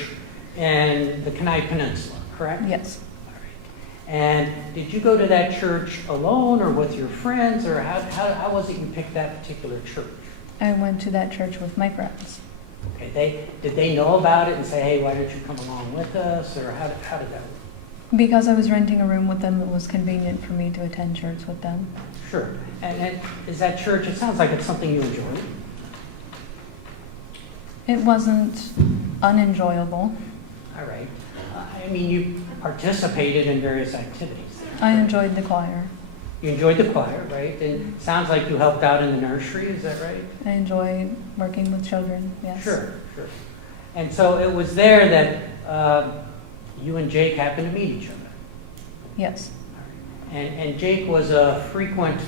in the Kenai Peninsula, correct? Yes, All right. And did you go to that church alone or with your friends, or how was it you picked that particular church? I went to that church with my friends. Okay, did they know about it and say, hey, why don't you come along with us, or how did that work? Because I was renting a room with them, it was convenient for me to attend church with them. Sure. And is that church, it sounds like it's something you enjoyed. It wasn't unenjoyable. All right. I mean, you participated in various activities there. I enjoyed the choir. You enjoyed the choir, right? And it sounds like you helped out in the nursery, is that right? I enjoyed working with children, yes. Sure, sure. And so it was there that you and Jake happened to meet each other. Yes, And Jake was a frequent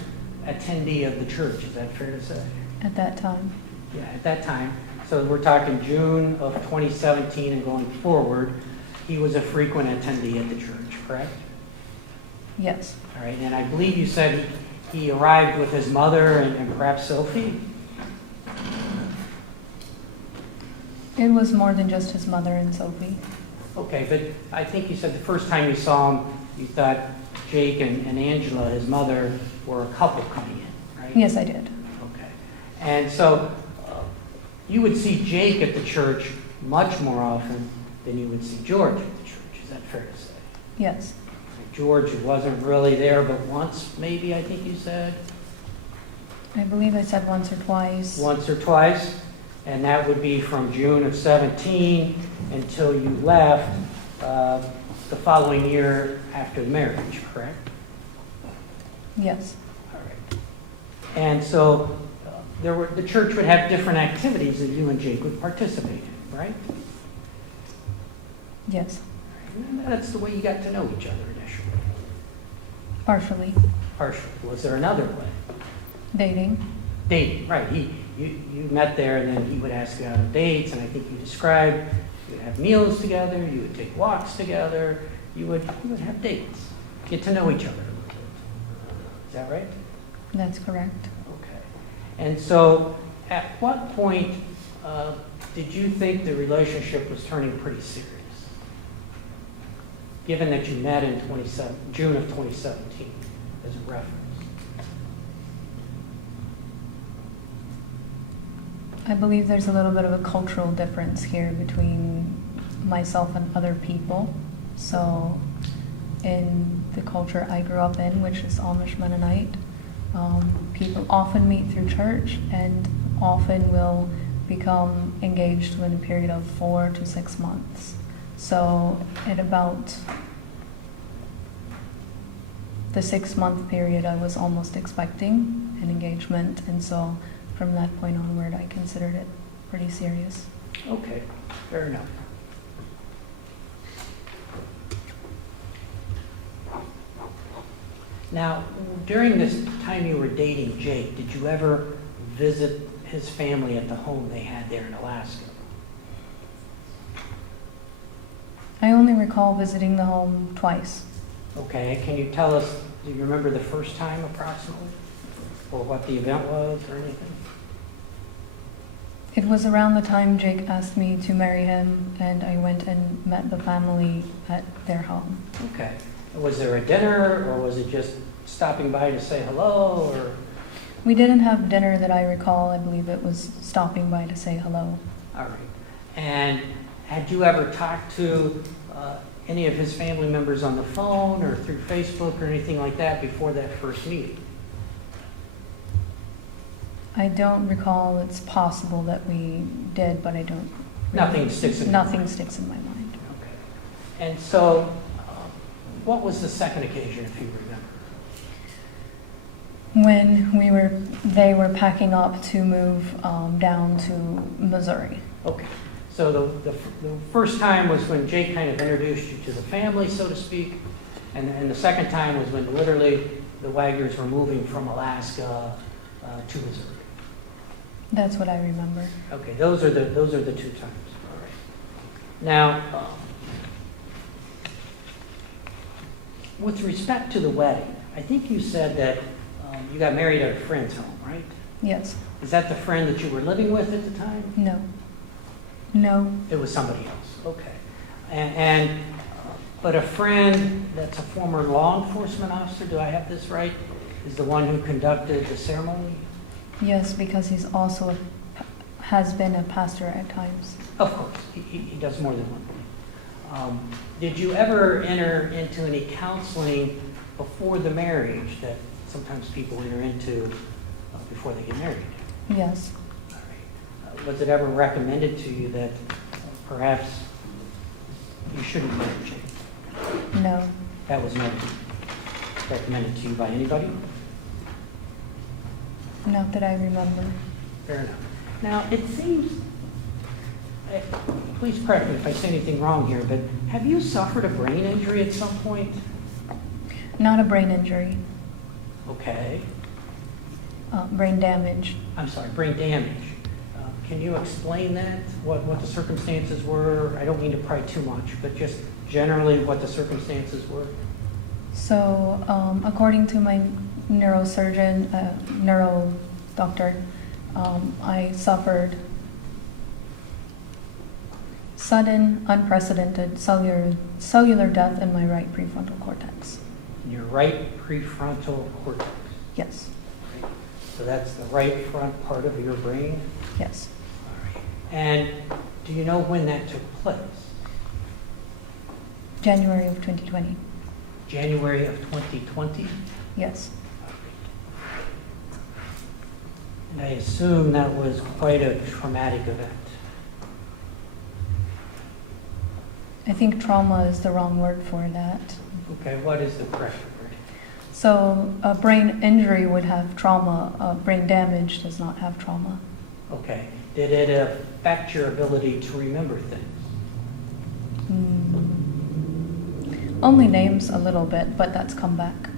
attendee of the church, is that fair to say? at that time. Yeah, at that time. So we're talking June of 2017 and going forward, he was a frequent attendee at the church, correct? Yes, All right, and I believe you said he arrived with his mother and perhaps Sophie? it was more than just his mother and Sophie. Okay, but I think you said the first time you saw him, you thought Jake and Angela, his mother, were a couple coming in, right? Yes, I did. Okay. And so you would see Jake at the church much more often than you would see George at the church. Is that fair to say? Yes, George wasn't really there but once, maybe, I think you said? I believe I said once or twice. Once or twice. And that would be from June of 17 until you left the following year after the marriage, correct? Yes, All right. And so the church would have different activities that you and Jake would participate in, right? yes, And that's the way you got to know each other initially. partially. Partially. Was there another way? Dating. Dating, right. You met there, and then he would ask you out on dates, and I think you described you would have meals together, you would take walks together, you would have dates, get to know each other a little bit. Is that right? That's correct. Okay. And so at what point did you think the relationship was turning pretty serious? Given that you met in June of 2017 as a reference. I believe there's a little bit of a cultural difference here between myself and other people. So in the culture I grew up in, which is Amish Mennonite, people often meet through church and often will become engaged within a period of 4 to 6 months. So at about the 6-month period, I was almost expecting an engagement, and so from that point onward, I considered it pretty serious. Okay, fair enough. Now, during this time you were dating Jake, did you ever visit his family at the home they had there in Alaska? I only recall visiting the home twice. Okay, can you tell us, do you remember the first time approximately? Or what the event was or anything? It was around the time Jake asked me to marry him, and I went and met the family at their home. Okay. Was there a dinner, or was it just stopping by to say hello, or? We didn't have dinner that I recall. I believe it was stopping by to say hello. All right. And had you ever talked to any of his family members on the phone or through Facebook or anything like that before that first meeting? I don't recall. It's possible that we did, but I don't. Nothing sticks in Nothing sticks in my mind. Okay. And so, what was the second occasion, if you remember? When they were packing up to move down to Missouri. Okay, so the first time was when Jake kind of introduced you to the family, so to speak, and the second time was when literally the Wagners were moving from Alaska to Missouri. That's what I remember. Okay, those are the 2 times. All right. Now, with respect to the wedding, I think you said that you got married at a friend's home, right? Yes. Is that the friend that you were living with at the time? No. No. It was somebody else. Okay. But a friend that's a former law enforcement officer, do I have this right, is the one who conducted the ceremony? Yes, because he's also has been a pastor at times. Of course, he does more than one thing. Did you ever enter into any counseling before the marriage that sometimes people enter into before they get married? Yes. All right. Was it ever recommended to you that perhaps you shouldn't marry Jake? No. That was never recommended to you by anybody? Not that I remember. Fair enough. Now, it seems, please correct me if I say anything wrong here, but have you suffered a brain injury at some point? Not a brain injury. Okay. Brain damage. I'm sorry, brain damage. Can you explain that, what the circumstances were? I don't mean to pry too much, but just generally what the circumstances were. So, according to my neurosurgeon, neuro doctor, I suffered sudden, unprecedented cellular death in my right prefrontal cortex. Your right prefrontal cortex. Yes. Right. So that's the right front part of your brain. Yes. All right. And do you know when that took place? January of 2020. January of 2020? Yes. And I assume that was quite a traumatic event. I think trauma is the wrong word for that. Okay, what is the correct word? So a brain injury would have trauma. Brain damage does not have trauma. Okay. Did it affect your ability to remember things? Only names a little bit, but that's come back.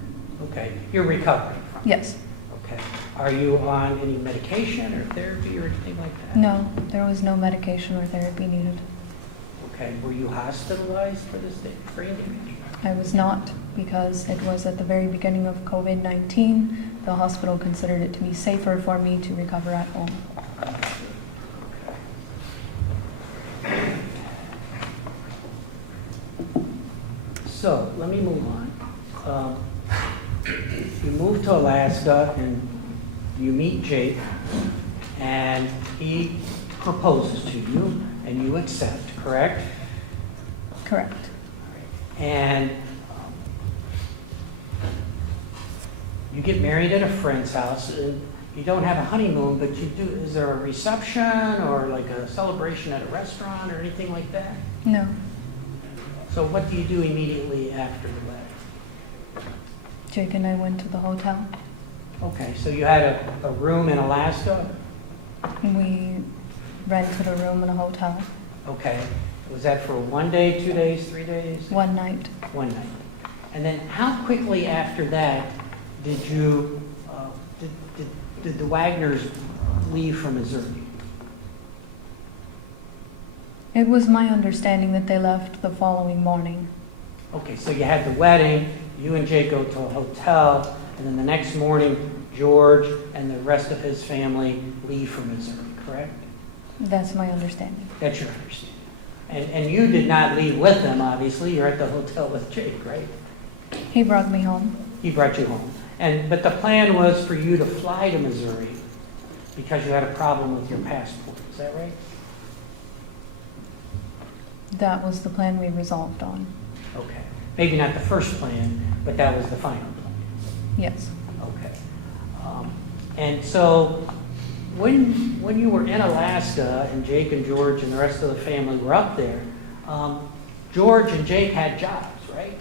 Okay. You're recovering from it? Yes. Okay. Are you on any medication or therapy or anything like that? No, there was no medication or therapy needed. Okay. Were you hospitalized for this brain damage? I was not, because it was at the very beginning of COVID-19. The hospital considered it to be safer for me to recover at home. So let me move on. You move to Alaska and you meet Jake, and he proposes to you, and you accept, correct? Correct. And you get married at a friend's house, and you don't have a honeymoon, but you do. Is there a reception or like a celebration at a restaurant or anything like that? No. So what do you do immediately after the wedding? Jake and I went to the hotel. Okay, so you had a room in Alaska? We rented a room in a hotel. Okay. Was that for 1 day, 2 days, 3 days? One night. 1 night. And then how quickly after that did you, did the Wagners leave for Missouri? It was my understanding that they left the following morning. Okay, so you had the wedding, you and Jake go to a hotel, and then the next morning, George and the rest of his family leave for Missouri, correct? That's my understanding. That's your understanding. And you did not leave with them, obviously. You're at the hotel with Jake, right? He brought me home. He brought you home. But the plan was for you to fly to Missouri because you had a problem with your passport. Is that right? That was the plan we resolved on. Okay. Maybe not the first plan, but that was the final plan. Yes. Okay. And so when you were in Alaska and Jake and George and the rest of the family were up there, George and Jake had jobs, right?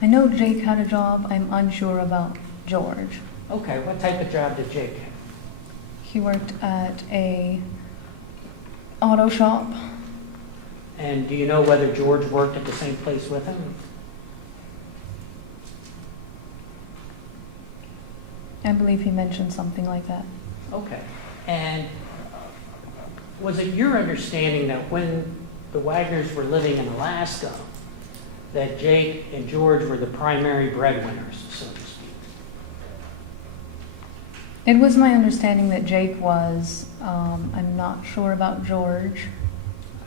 I know Jake had a job. I'm unsure about George. Okay, what type of job did Jake have? He worked at a auto shop. And do you know whether George worked at the same place with him? I believe he mentioned something like that. Okay. And was it your understanding that when the Wagners were living in Alaska, that Jake and George were the primary breadwinners, so to speak? It was my understanding that Jake was. I'm not sure about George.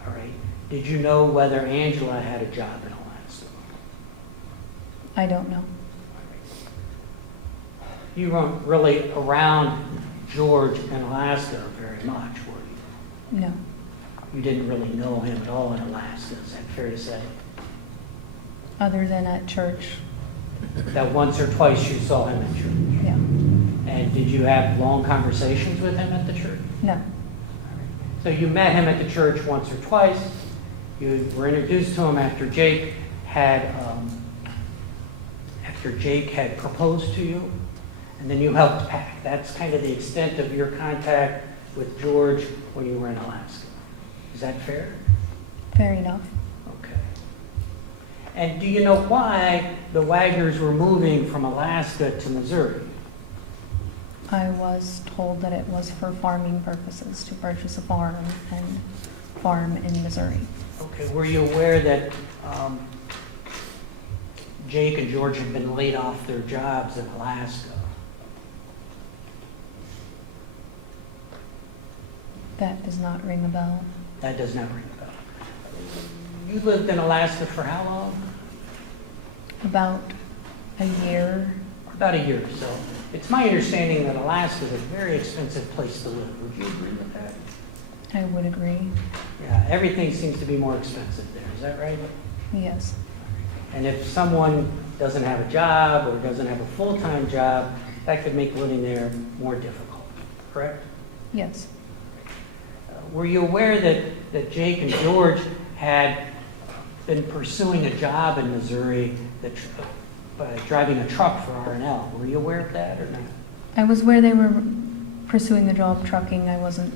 All right. Did you know whether Angela had a job in Alaska? I don't know. You weren't really around George in Alaska very much, were you? No. You didn't really know him at all in Alaska, is that fair to say? Other than at church. That once or twice you saw him at church? Yeah. And did you have long conversations with him at the church? No. So you met him at the church once or twice. You were introduced to him after Jake had proposed to you, and then you helped pack. That's kind of the extent of your contact with George when you were in Alaska. Is that fair? Fair enough. Okay. And do you know why the Wagners were moving from Alaska to Missouri? I was told that it was for farming purposes, to purchase a farm and farm in Missouri. Okay, were you aware that Jake and George had been laid off their jobs in Alaska? That does not ring a bell. That does not ring a bell. You lived in Alaska for how long? About a year. About a year or so. It's my understanding that Alaska is a very expensive place to live. Would you agree with that? I would agree. Yeah, everything seems to be more expensive there. Is that right? Yes. And if someone doesn't have a job or doesn't have a full-time job, that could make living there more difficult, correct? Yes. Were you aware that Jake and George had been pursuing a job in Missouri driving a truck for R&L? Were you aware of that or not? I was where they were pursuing the job trucking. I wasn't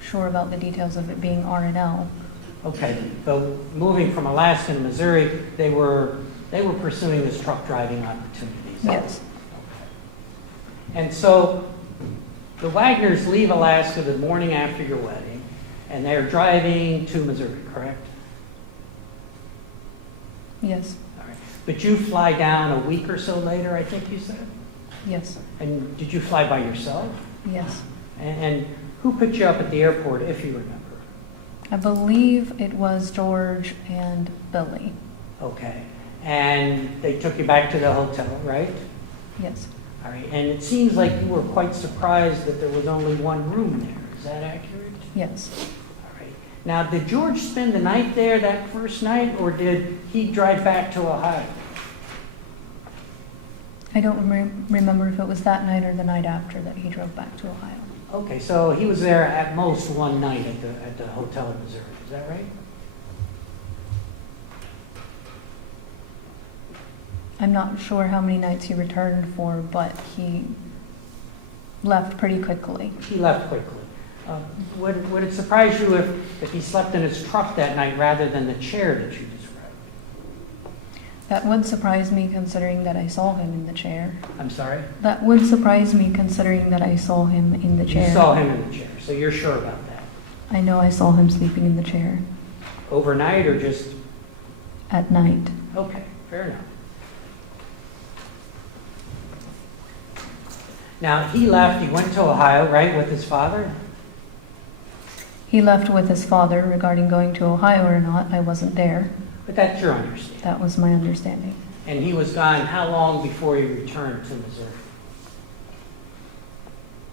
sure about the details of it being R&L. Okay, so moving from Alaska to Missouri, they were pursuing this truck driving opportunities. Yes. And so the Wagners leave Alaska the morning after your wedding, and they're driving to Missouri, correct? Yes. All right. But you fly down a week or so later, I think you said? Yes. And did you fly by yourself? Yes. And who picked you up at the airport, if you remember? I believe it was George and Billy. Okay. And they took you back to the hotel, right? Yes. All right. And it seems like you were quite surprised that there was only one room there. Is that accurate? Yes. All right. Now, did George spend the night there that first night, or did he drive back to Ohio? I don't remember if it was that night or the night after that he drove back to Ohio. Okay, so he was there at most one night at the hotel in Missouri. Is that right? I'm not sure how many nights he returned for, but he left pretty quickly. He left quickly. Would it surprise you if he slept in his truck that night rather than the chair that you described? That would surprise me considering that I saw him in the chair. I'm sorry? That would surprise me considering that I saw him in the chair. You saw him in the chair, so you're sure about that? I know I saw him sleeping in the chair. Overnight or just? At night. Okay, fair enough. Now, he left, he went to Ohio, right, with his father? He left with his father. Regarding going to Ohio or not, I wasn't there. But that's your understanding. That was my understanding. And he was gone how long before he returned to Missouri?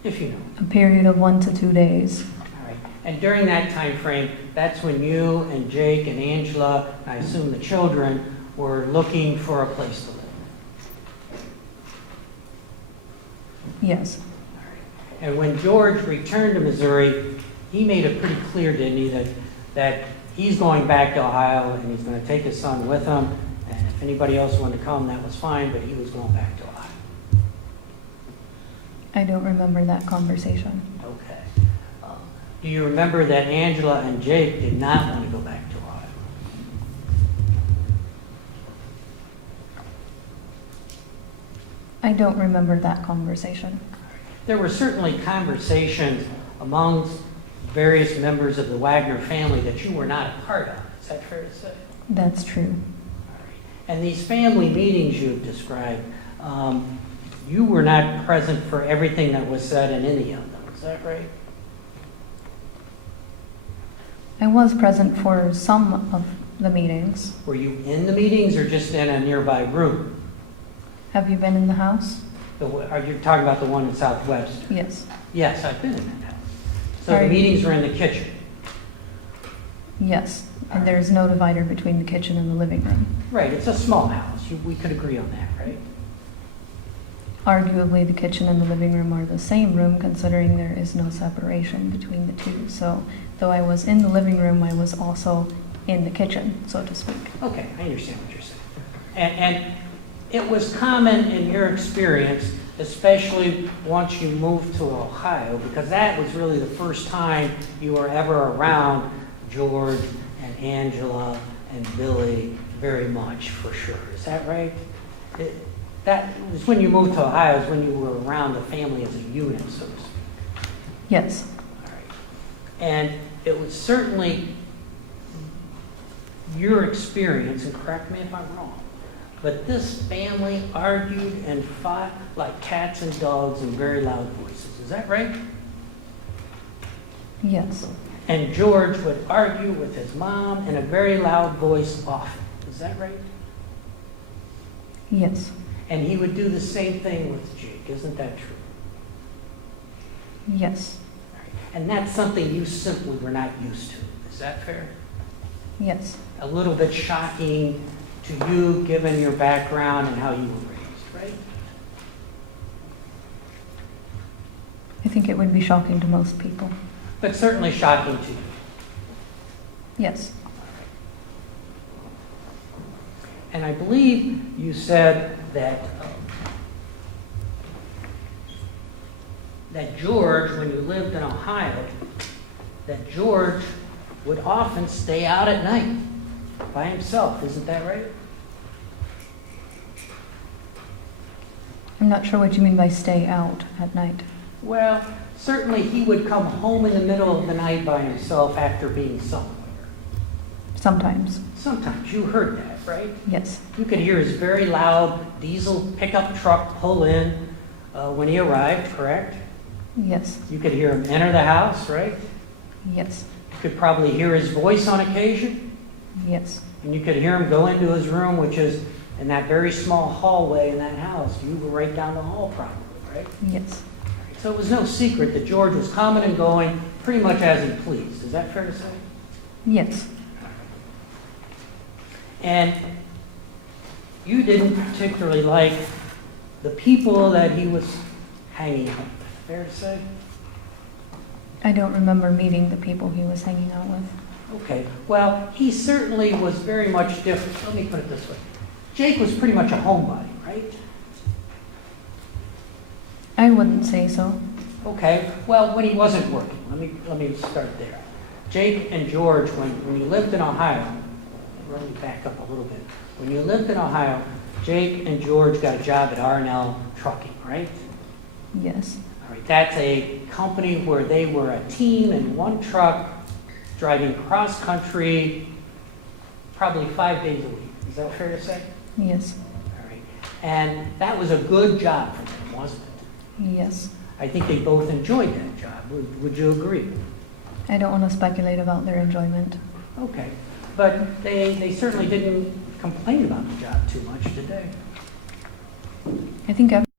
If you know. A period of 1 to 2 days. All right. And during that time frame, that's when you and Jake and Angela, and I assume the children, were looking for a place to live. Yes. All right. And when George returned to Missouri, he made it pretty clear, didn't he, that he's going back to Ohio and he's going to take his son with him. And if anybody else wanted to come, that was fine, but he was going back to Ohio. I don't remember that conversation. Okay. Do you remember that Angela and Jake did not want to go back to Ohio? I don't remember that conversation. There were certainly conversations amongst various members of the Wagner family that you were not a part of. Is that fair to say? That's true. All right. And these family meetings you've described, you were not present for everything that was said in any of them. Is that right? I was present for some of the meetings. Were you in the meetings or just in a nearby room? Have you been in the house? Are you talking about the one in Southwest? Yes. Yes, I've been in that house. So Are the you- meetings were in the kitchen. Yes. And there's no divider between the kitchen and the living room. Right, it's a small house. We could agree on that, right? Arguably, the kitchen and the living room are the same room, considering there is no separation between the two. So, though I was in the living room, I was also in the kitchen, so to speak. Okay, I understand what you're saying. And it was common in your experience, especially once you moved to Ohio, because that was really the first time you were ever around George and Angela and Billy very much, for sure. Is that right? That was when you moved to Ohio, is when you were around the family as a unit, so to speak. Yes. All right. And it was certainly your experience, and correct me if I'm wrong, but this family argued and fought like cats and dogs in very loud voices. Is that right? Yes. And George would argue with his mom in a very loud voice often. Is that right? Yes. And he would do the same thing with Jake. Isn't that true? Yes. And that's something you simply were not used to. Is that fair? Yes. A little bit shocking to you, given your background and how you were raised, right? I think it would be shocking to most people. But certainly shocking to you. Yes. And I believe you said that that George, when you lived in Ohio, that George would often stay out at night by himself. Isn't that right? I'm not sure what you mean by stay out at night. Well, certainly he would come home in the middle of the night by himself after being somewhere. Sometimes. Sometimes you heard that, right? Yes. You could hear his very loud diesel pickup truck pull in when he arrived, correct? Yes. You could hear him enter the house, right? Yes. You could probably hear his voice on occasion, Yes. and you could hear him go into his room, which is in that very small hallway in that house. You were right down the hall probably, right? Yes. So it was no secret that George was coming and going pretty much as he pleased. Is that fair to say? Yes. And you didn't particularly like the people that he was hanging out with. Fair to say? I don't remember meeting the people he was hanging out with. Okay. Well, he certainly was very much different. Let me put it this way. Jake was pretty much a homebody, right? I wouldn't say so. Okay. Well, when he wasn't working, let me start there. Jake and George, when you lived in Ohio, let me back up a little bit. When you lived in Ohio, Jake and George got a job at R&L Trucking, right? Yes. All right. That's a company where they were a team in one truck driving cross country probably 5 days a week. Is that fair to say? Yes. All right. And that was a good job for them, wasn't it? Yes. I think they both enjoyed that job. Would you agree? I don't want to speculate about their enjoyment. Okay. But they certainly didn't complain about the job too much, did they? I think